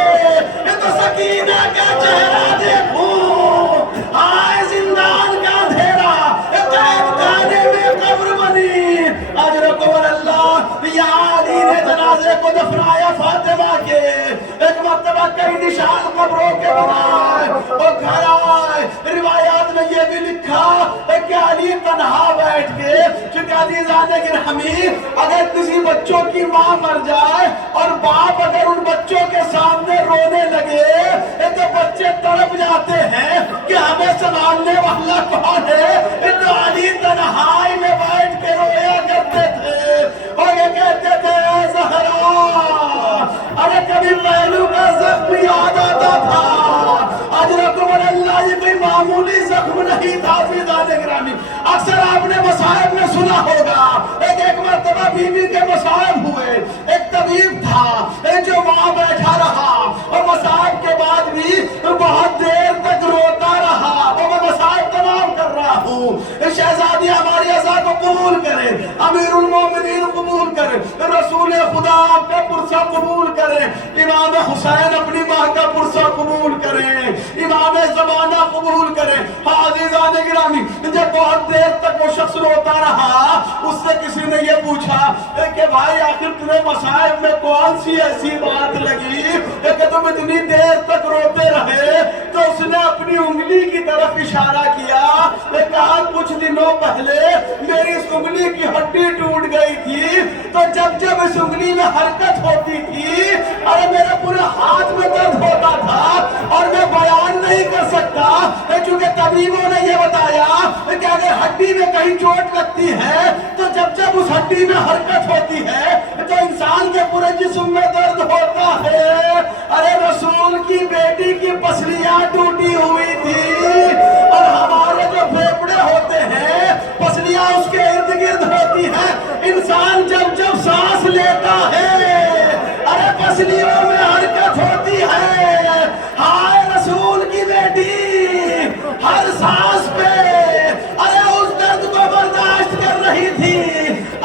تو سکینہ کا چہرہ دیکھوں، آئے زندان کا اندھیرا، قید خانے میں قبر بنی۔ اجرکم اللہ، یا علی نے جنازے کو دفنایا فاطمہ کے، ایک مرتبہ کئی نشان قبروں کے بنائے اور گھر آئے۔ روایات میں یہ بھی لکھا کہ علی تنہا بیٹھ کے، چونکہ عزیزان گرامی، اگر کسی بچوں کی ماں مر جائے اور باپ اگر ان بچوں کے سامنے رونے لگے تو بچے تڑپ جاتے ہیں کہ ہمیں سنبھالنے والا کون ہے، تو علی تنہائی میں بیٹھ کے رویا کرتے تھے اور یہ کہتے تھے اے زہرا۔ ارے کبھی پہلو کا زخم یاد آتا تھا۔ اجرکم اللہ، یہ کوئی معمولی زخم نہیں تھا عزیزان گرامی۔ اکثر آپ نے مصائب میں سنا ہوگا، ایک مرتبہ بیوی کے مصائب ہوئے، ایک طبیب تھا جو وہاں بیٹھا رہا اور مصائب کے بعد بھی بہت دیر تک روتا رہا۔ وہ میں مصائب تمام کر رہا ہوں، شہزادی ہماری عزا کو قبول کرے، امیر المومنین قبول کرے، رسول خدا آپ کا پرسہ قبول کرے، امام حسین اپنی ماں کا پرسہ قبول کرے، امام زمانہ قبول کرے۔ عزیزان گرامی، جب بہت دیر تک وہ شخص روتا رہا، اس سے کسی نے یہ پوچھا کہ بھائی آخر تمہیں مصائب میں کون سی ایسی بات لگی کہ تم اتنی دیر تک روتے رہے؟ تو اس نے اپنی انگلی کی طرف اشارہ کیا، کہا کچھ دنوں پہلے میری اس انگلی کی ہڈی ٹوٹ گئی تھی، تو جب جب اس انگلی میں حرکت ہوتی تھی، ارے میرے پورے ہاتھ میں درد ہوتا تھا اور میں بیان نہیں کر سکتا، چونکہ طبیبوں نے یہ بتایا کہ اگر ہڈی میں کہیں چوٹ لگتی ہے تو جب جب اس ہڈی میں حرکت ہوتی ہے تو انسان کے پورے جسم میں درد ہوتا ہے۔ ارے رسول کی بیٹی کی پسلیاں ٹوٹی ہوئی تھی اور ہمارے جو پھیپڑے ہوتے ہیں پسلیاں اس کے ارد گرد ہوتی ہیں۔ انسان جب جب سانس لیتا ہے ارے پسلیوں میں حرکت ہوتی ہے۔ ہائے رسول کی بیٹی ہر سانس پہ ارے اس درد کو برداشت کر رہی تھی۔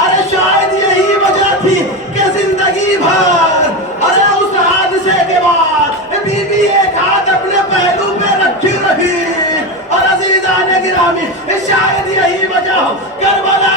ارے شاید یہی وجہ تھی کہ زندگی بھر ارے اس حادثے کے بعد بی بی ایک ہاتھ اپنے پہلو پہ رکھی رہی۔ اور عزیزان گرامی، شاید یہی وجہ ہو کربلا